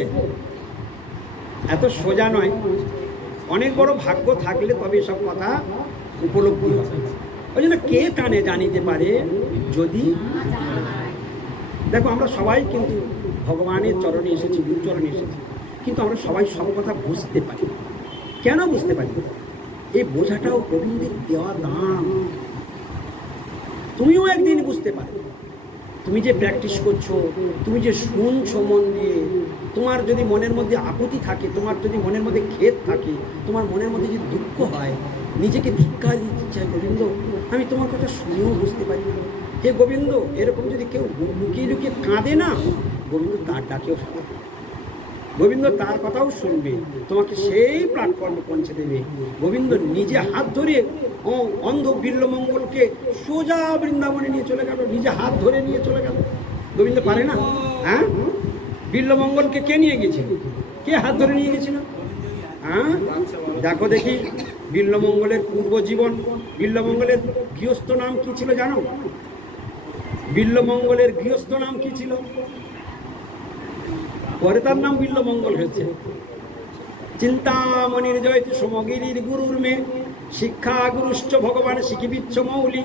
এত সোজা নয়, অনেক বড় ভাগ্য থাকলে তবে সব কথা উপলব্ধি হবে। ওই জন্য কে কানে জানিতে পারে যদি। দেখো আমরা সবাই কিন্তু ভগবানের চরণে এসেছি, গুরু চরণে এসেছি, কিন্তু আমরা সবাই সব কথা বুঝতে পারি। কেন বুঝতে পারি? এই বোঝাটাও গোবিন্দের দেওয়া দান। তুমিও একদিন বুঝতে পারো। তুমি যে প্র্যাকটিস করছো, তুমি যে শুনছো মন দিয়ে, তোমার যদি মনের মধ্যে আপত্তি থাকে, তোমার যদি মনের মধ্যে খেদ থাকে, তোমার মনের মধ্যে যদি দুঃখ হয়, নিজেকে ধিক্কার দিতে চাই, গোবিন্দ আমি তোমার কথা শুনেও বুঝতে পারি না, হে গোবিন্দ। এরকম যদি কেউ লুকিয়ে লুকিয়ে কাঁদে না, গোবিন্দ তার ডাকেও শুনে, গোবিন্দ তার কথাও শুনবে, তোমাকে সেই প্ল্যাটফর্মে পৌঁছে দেবে। গোবিন্দ নিজে হাত ধরে অন্ধ বিল্লমঙ্গলকে সোজা বৃন্দাবনে নিয়ে চলে গেল, নিজে হাত ধরে নিয়ে চলে গেল। গোবিন্দ পারে না? হ্যাঁ, বিল্লমঙ্গলকে কে নিয়ে গেছিল? কে হাত ধরে নিয়ে গেছিল? হ্যাঁ, দেখো দেখি বিল্লমঙ্গলের পূর্ব জীবন। বিল্লমঙ্গলের গৃহস্থ নাম কি ছিল জানো? বিল্লমঙ্গলের গৃহস্থ নাম কি ছিল? পরে তার নাম বিল্লমঙ্গল হয়েছে। চিন্তামণির জয়তি সমগিরির গুরুর মে, শিক্ষা গুরুশ্চ ভগবান শিখিবিচ্ছ মৌলি,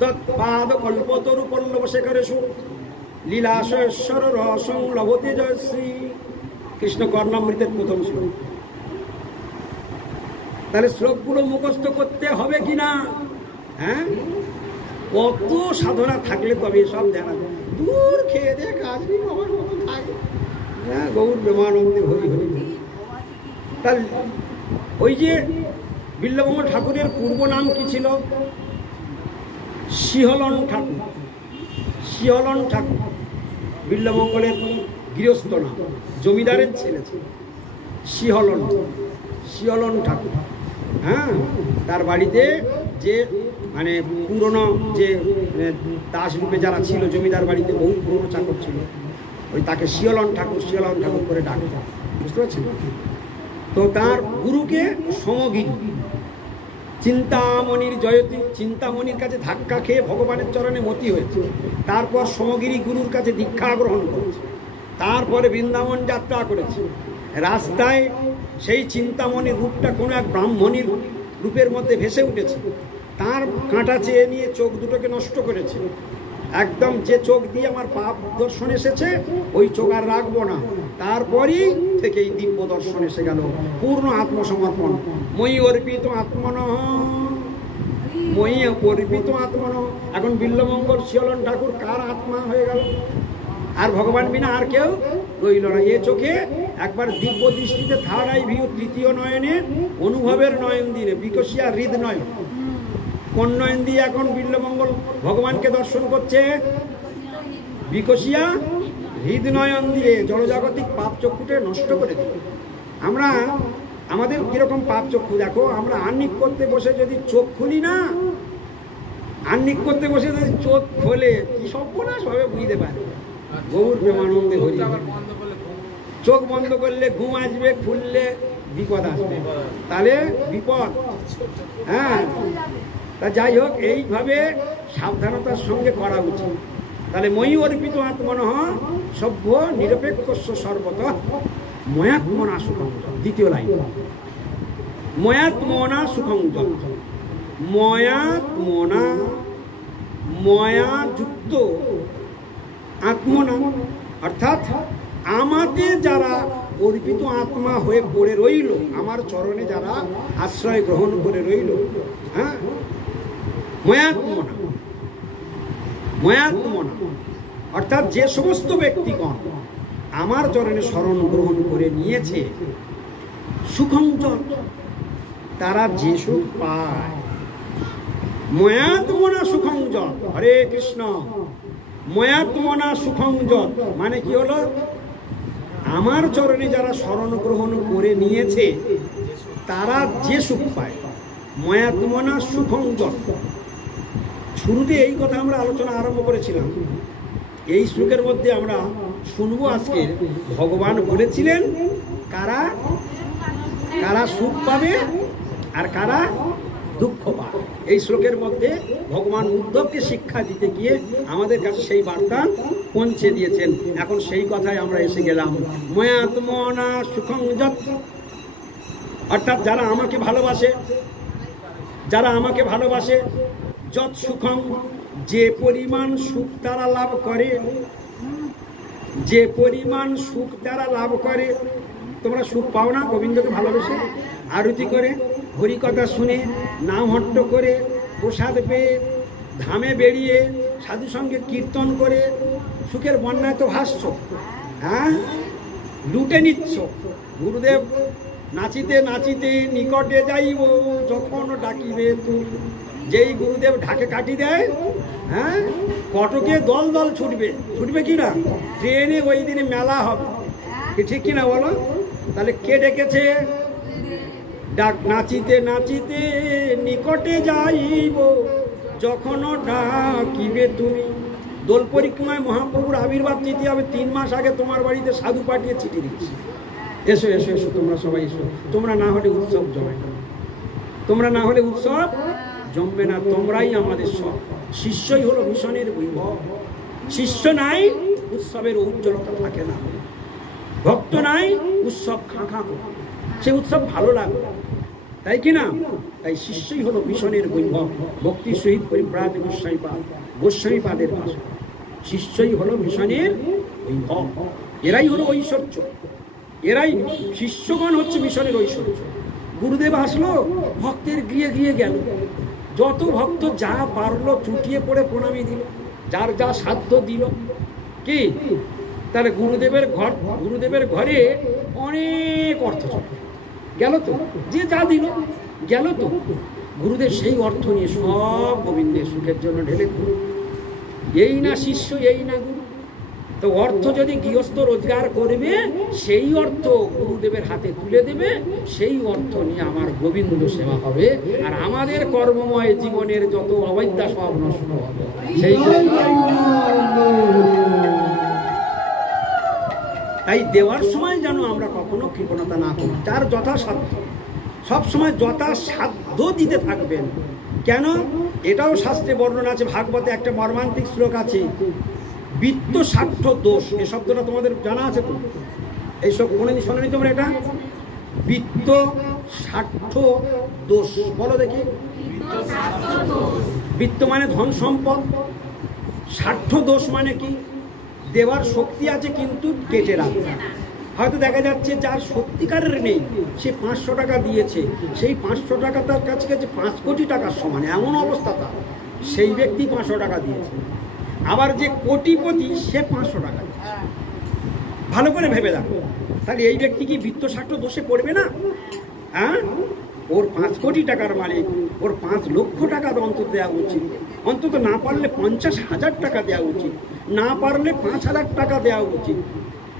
তৎপাদ কল্পতরু পল্লব শেখরেশু, লীলাশ্বর রসং লভতে জয়শ্রী। কৃষ্ণ কর্ণামৃতের প্রথম শ্লোক। তাহলে শ্লোকগুলো মুখস্থ করতে হবে কিনা? হ্যাঁ, কত সাধনা থাকলে তবে সব দেখা। দূর খেয়ে দে কাজ নেই, আমার মতো থাকে। হ্যাঁ, গৌর প্রেমানন্দে হরি হরি। তাহলে ওই যে বিল্লমঙ্গল ঠাকুরের পূর্ব নাম কি ছিল? শিহলন ঠাকুর। শিহলন ঠাকুর বিল্লমঙ্গলের গৃহস্থ নাম, জমিদারের ছেলে ছিল শিহলন, শিহলন ঠাকুর। হ্যাঁ, তার বাড়িতে যে মানে পুরনো যে দাসরূপে যারা ছিল জমিদার বাড়িতে, বহু পুরনো চাকর ছিল, ওই তাকে শিহলন ঠাকুর, শিহলন ঠাকুর করে ডাকে। বুঝতে পারছেন? তো তার গুরুকে সমগিরি। চিন্তামণির জয়তী, চিন্তামণির কাছে ধাক্কা খেয়ে ভগবানের চরণে মতি হয়েছে। তারপর সমগিরি গুরুর কাছে দীক্ষা গ্রহণ করেছে। তারপরে বৃন্দাবন যাত্রা করেছে। রাস্তায় সেই চিন্তামণির রূপটা কোনো এক ব্রাহ্মণীর রূপের মধ্যে ভেসে উঠেছে। তার কাঁটা চেয়ে নিয়ে চোখ দুটোকে নষ্ট করেছে। একদম যে চোখ দিয়ে আমার পাপ দর্শন এসেছে ওই চোখ আর রাখবো না। তারপরই থেকে এই দিব্য দর্শন এসে গেল, পূর্ণ আত্মসমর্পণ। মই অর্পিত আত্মন, মই অর্পিত আত্মন। এখন বিল্লমঙ্গল শিহলন ঠাকুর কার আত্মা হয়ে গেল? আর ভগবান বিনা আর কেউ রইল না। এ চোখে একবার দিব্য দৃষ্টিতে, থার্ড আই ভিউ, তৃতীয় নয়নে, অনুভবের নয়ন দিয়ে, বিকশিয়া হৃদ নয়ন। কোন নয়ন দিয়ে এখন বিল্লমঙ্গল ভগবানকে দর্শন করছে? বিকশিয়া হৃদ নয়ন দিয়ে। জড়জাগতিক পাপ চক্ষুটে নষ্ট করে দিল। আমরা আমাদের কিরকম পাপ চক্ষু দেখো, আমরা আহ্নিক করতে বসে যদি চোখ খুলি না, আহ্নিক করতে বসে যদি চোখ খোলে, কি সর্বনাশ ভাবে বুঝতে পারে। গৌর প্রেমানন্দে হরি। চোখ বন্ধ করলে ঘুম আসবে, খুললে বিপদ আসবে, তাহলে বিপদ। হ্যাঁ, তা যাই হোক, এইভাবে সাবধানতার সঙ্গে করা উচিত। তাহলে মই অর্পিত আত্মনঃ সভ্য নিরপেক্ষ সর্বতঃ ময়াত্মনা সুখং। দ্বিতীয় লাইন, ময়াত্মনা সুখং। ময়াত্মনা, ময়াযুক্ত আত্মনা, অর্থাৎ আমাতে যারা অর্পিত আত্মা হয়ে পড়ে রইল, আমার চরণে যারা আশ্রয় গ্রহণ করে রইল, হ্যাঁ, ময়াত্মনা অর্থাৎ যে সমস্ত ব্যক্তিগণ আমার চরণে শরণ গ্রহণ করে নিয়েছে, সুখঞ্জত তারা যে সুখ পায়। ময়াত্মনা সুখঞ্জত, হরে কৃষ্ণ। ময়াত্মনা সুখঞ্জত মানে কি হলো? আমার চরণে যারা শরণ গ্রহণ করে নিয়েছে তারা যে সুখ পায়। ময়াত্মনা সুখঞ্জত। শুরুতে এই কথা আমরা আলোচনা আরম্ভ করেছিলাম। এই শ্লোকের মধ্যে আমরা শুনবো আজকে ভগবান বলেছিলেন কারা কারা সুখ পাবে আর কারা দুঃখ পাবে। এই শ্লোকের মধ্যে ভগবান উদ্ধবকে শিক্ষা দিতে গিয়ে আমাদের কাছে সেই বার্তা পৌঁছে দিয়েছেন। এখন সেই কথায় আমরা এসে গেলাম। ময়াত্মনা সুখং যৎ, অর্থাৎ যারা আমাকে ভালোবাসে, যারা আমাকে ভালোবাসে, যৎ সুখং যে পরিমাণ সুখ তারা লাভ করে, যে পরিমাণ সুখ তারা লাভ করে। তোমরা সুখ পাও না গোবিন্দকে ভালোবেসে, আরতি করে, হরিকথা শুনে, নাম হট্ট করে, প্রসাদ পেয়ে, ধামে বেরিয়ে, সাধু সঙ্গে কীর্তন করে সুখের বন্যায় তো ভাসছ, হ্যাঁ, লুটে নিচ্ছ। গুরুদেব নাচিতে নাচিতে নিকটে যাইব যখন ডাকিবে তুমি। যেই গুরুদেব ঢাকে কাটি দেয়, হ্যাঁ, কটকে দল দল ছুটবে, ছুটবে কিনা? ট্রেনে ওই দিনে মেলা হবে, ঠিক কিনা বলো? তাহলে কে ডেকেছে? ডাক নাচিতে নাচিতে নিকটে যাইব যখন ডাকিবে তুমি। দোল পরিক্রমায় মহাপ্রভুর আবির্ভাব তিথি হবে 3 মাস আগে তোমার বাড়িতে সাধু পাঠিয়ে চিঠি দিচ্ছি, এসো এসো এসো, তোমরা সবাই এসো। তোমরা না হলে উৎসব জমে না, তোমরা না হলে উৎসব জমবে না। তোমরাই আমাদের সব। শিষ্যই হলো মিশনের বৈভব। শিষ্য নাই উৎসবের উজ্জ্বলতা থাকে না, ভক্ত নাই উৎসব খাঁ খাঁ করে, সে উৎসব ভালো লাগবে, তাই কিনা? তাই শিষ্যই হলো মিশনের বৈভব। ভক্তি সহিত পরিব্রাজ গোস্বামী পাদের ভাষা। শিষ্যই হলো মিশনের বৈভব, এরাই হলো ঐশ্বর্য, এরাই শিষ্যগণ হচ্ছে মিশনের ঐশ্বর্য। গুরুদেব আসলো, ভক্তের গৃহে গৃহে গেল, যত ভক্ত যা পারলো চুটিয়ে পড়ে প্রণামী দিল, যার যা সাধ্য দিল। কি তাহলে গুরুদেবের ঘরে অনেক অর্থ গেল তো, যে যা দিল গেল তো। গুরুদেব সেই অর্থ নিয়ে সব গোবিন্দের সুখের জন্য ঢেলে দিল। এই না শিষ্য, এই না গুরু। তো অর্থ যদি গৃহস্থ রোজগার করবে, সেই অর্থ গুরুদেবের হাতে তুলে দেবে, সেই অর্থ নিয়ে আমার গোবিন্দ সেবা হবে, আর আমাদের কর্মময় জীবনের যত অবৈধা সব নষ্ট হবে। সেই তাই দেওয়ার সময় যেন আমরা কখনো কৃপণতা না করি, তার যথাসাধ্য সবসময় যথাসাধ্য দিতে থাকবেন। কেন? এটাও শাস্ত্রে বর্ণনা আছে, ভাগবতে একটা মর্মান্তিক শ্লোক আছে, বিত্ত স্বার্থ দোষ। এই শব্দটা তোমাদের জানা আছে তো? এইসব কোনোদিন শোনেনি তোমরা? এটা বিত্ত স্বার্থ দোষ, বলো দেখি। বিত্ত মানে ধন সম্পদ, স্বার্থ দোষ মানে কি? দেওয়ার শক্তি আছে কিন্তু কেটে রাখবে। হয়তো দেখা যাচ্ছে যার সত্যিকারের নেই, সে 500 টাকা দিয়েছে, সেই 500 টাকা তার কাছে 5 কোটি টাকার সমান, এমন অবস্থা তার। সেই ব্যক্তি 500 টাকা দিয়েছে। আবার যে কোটিপতি, সে 500 টাকা দিয়েছে। ভালো করে ভেবে দেখো, তাহলে এই ব্যক্তি কি বিত্ত স্বার্থ দোষে পড়বে না? হ্যাঁ, ওর 5 কোটি টাকার মালিক, ওর 5 লক্ষ টাকা অন্তত দেওয়া উচিত। অন্তত না পারলে 50,000 টাকা দেওয়া উচিত, না পারলে 5,000 টাকা দেওয়া উচিত।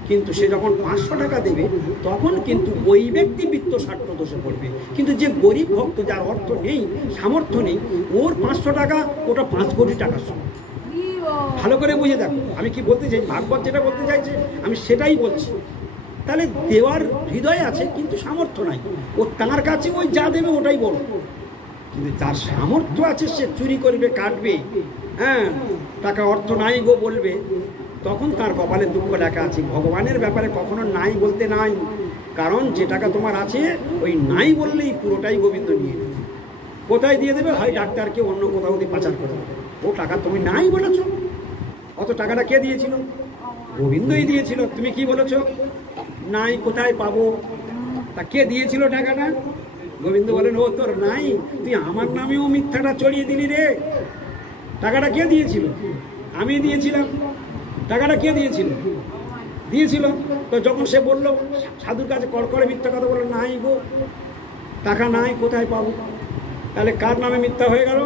কিন্তু সে যখন 500 টাকা দেবে, তখন কিন্তু ওই ব্যক্তি বিত্ত স্বার্থ দোষে পড়বে। কিন্তু যে গরিব ভক্ত, যার অর্থ নেই, সামর্থ্য নেই, ওর 500 টাকা ওটা 5 কোটি টাকার সমান। ভালো করে বুঝে দেখো আমি কি বলতে চাই। ভাগবত যেটা বলতে চাইছে আমি সেটাই বলছি। তাহলে দেওয়ার হৃদয় আছে কিন্তু সামর্থ্য নাই, ও তার কাছে ওই যা দেবে ওটাই বড়। কিন্তু যার সামর্থ্য আছে সে চুরি করবে, কাটবে, হ্যাঁ, টাকা অর্থ নাই গো বলবে, তখন তার কপালে দুঃখ লেখা আছে। ভগবানের ব্যাপারে কখনো নাই বলতে নাই, কারণ যে টাকা তোমার আছে ওই নাই বললেই পুরোটাই গোবিন্দ নিয়ে নেবে। কোথায় দিয়ে দেবে? হয় ডাক্তারকে অন্য কোথাও দিয়ে পাচার করে দেবে। ও টাকা তুমি নাই বলেছ, অত টাকাটা কে দিয়েছিল? গোবিন্দই দিয়েছিল। তুমি কি বলেছ? নাই কোথায় পাবো? তা কে দিয়েছিল টাকাটা? গোবিন্দ বলেন, ও তোর নাই, তুই আমার নামেও মিথ্যাটা চড়িয়ে দিলি রে। টাকাটা কে দিয়েছিল? আমি দিয়েছিলাম। টাকাটা কে দিয়েছিল? দিয়েছিল। তো যখন সে বললো, সাধুর কাছে কড়কড়ে মিথ্যা কথা বললো, নাই গো টাকা নাই, কোথায় পাবো? তাহলে কার নামে মিথ্যা হয়ে গেল?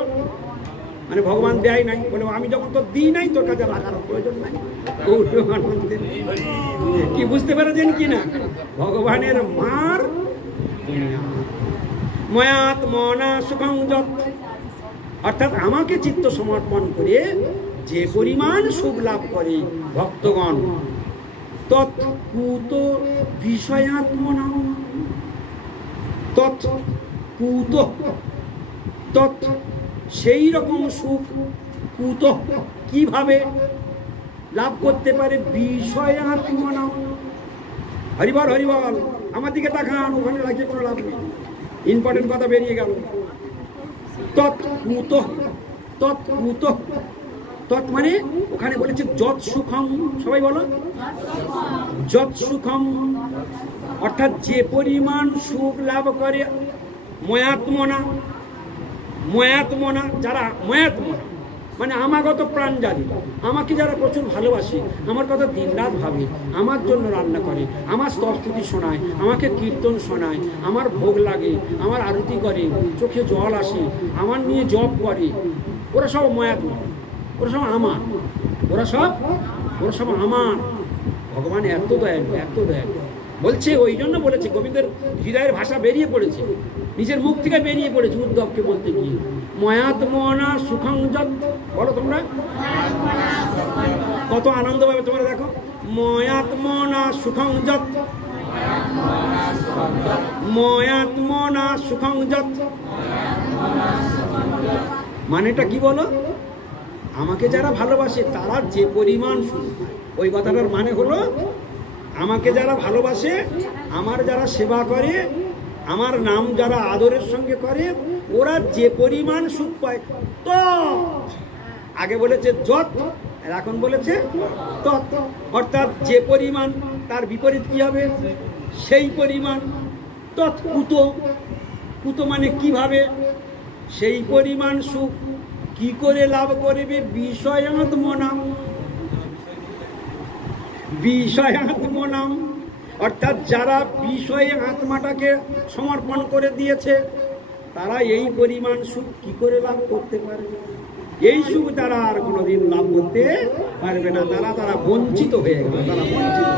মানে ভগবান দেয় নাই বলে, আমি যখন তোর দিই নাই, তোর কাছে রাখার প্রয়োজন নাই। কি বুঝতে পেরেছেন কি না? ভগবানের মার ময়াত মনা সুখং যৎ, অর্থাৎ আমাকে চিত্ত সমর্পণ করে যে পরিমাণ সুখ লাভ করে ভক্তগণ, তৎকুত বিষয়াত্মনা, তৎকুত, তৎ সেই রকম সুখ, কুত কিভাবে লাভ করতে পারে? বিষয়াত্মনা। হরিবল হরিবল, আমার দিকে তাকান, ওখানে রাখিয়ে কোনো লাভ নেই, ইম্পর্টেন্ট কথা বেরিয়ে গেল। তৎকুত, তৎকুত, তৎ মানে ওখানে বলেছে যৎ সুখম, সবাই বলো যৎ সুখম, অর্থাৎ যে পরিমাণ সুখ লাভ করে ময়াত্মনা, ময়াত্মনা যারা, ময়াত্মনা মানে আমাগত প্রাণ জানি, আমাকে যারা প্রচুর ভালোবাসে, আমার কথা দিন রাত ভাবে, আমার জন্য রান্না করে, আমার স্তবস্তুতি শোনায়, আমাকে কীর্তন শোনায়, আমার ভোগ লাগে, আমার আরতি করে, চোখে জল আসে, আমার নিয়ে জপ করে, ওরা সব ময়াত্মনা, ওরা সব আমার, ওরা সব আমার। ভগবান এত দয়ালু, এত দয়ালু বলছে, ওই জন্য বলেছে, গোবিন্দের হৃদয়ের ভাষা বেরিয়ে পড়েছে, নিজের মুখ থেকে বেরিয়ে পড়েছে উদ্ধবকে বলতে গিয়ে, ময়াত্মনা সুখং যৎ। বলো তোমরা, কত আনন্দ পাবে তোমরা, দেখো, ময়াত্মনা সুখং যৎ, ময়াত্মনা সুখং যৎ, মানেটা কি বলো? আমাকে যারা ভালোবাসে তারা যে পরিমাণ সুখ পায়। ওই কথাটার মানে হলো, আমাকে যারা ভালোবাসে, আমার যারা সেবা করে, আমার নাম যারা আদরের সঙ্গে করে, ওরা যে পরিমাণ সুখ পায়। তো আগে বলেছে যৎ, এখন বলেছে তৎ, অর্থাৎ যে পরিমাণ, তার বিপরীত কি হবে? সেই পরিমাণ। তৎকুত, কুত মানে কিভাবে? সেই পরিমাণ সুখ কি করে লাভ করবে? বিষয়াত্মনা, বিষয়াত্মনা, অর্থাৎ যারা বিষয়ে আত্মাটাকে সমর্পণ করে দিয়েছে, তারা এই পরিমাণ সুখ কি করে লাভ করতে পারবে? এই সুখ তারা আর কোনোদিন লাভ করতে পারবে না, তারা বঞ্চিত হয়ে গেল, তারা বঞ্চিত।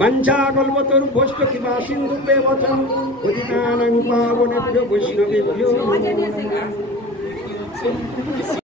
বাঞ্ছা কল্পতরুভ্যশ্চ কৃপা সিন্ধুভ্যেব চ পতিতানাং পাবনেভ্যো বৈষ্ণবেভ্যো নমো নমঃ।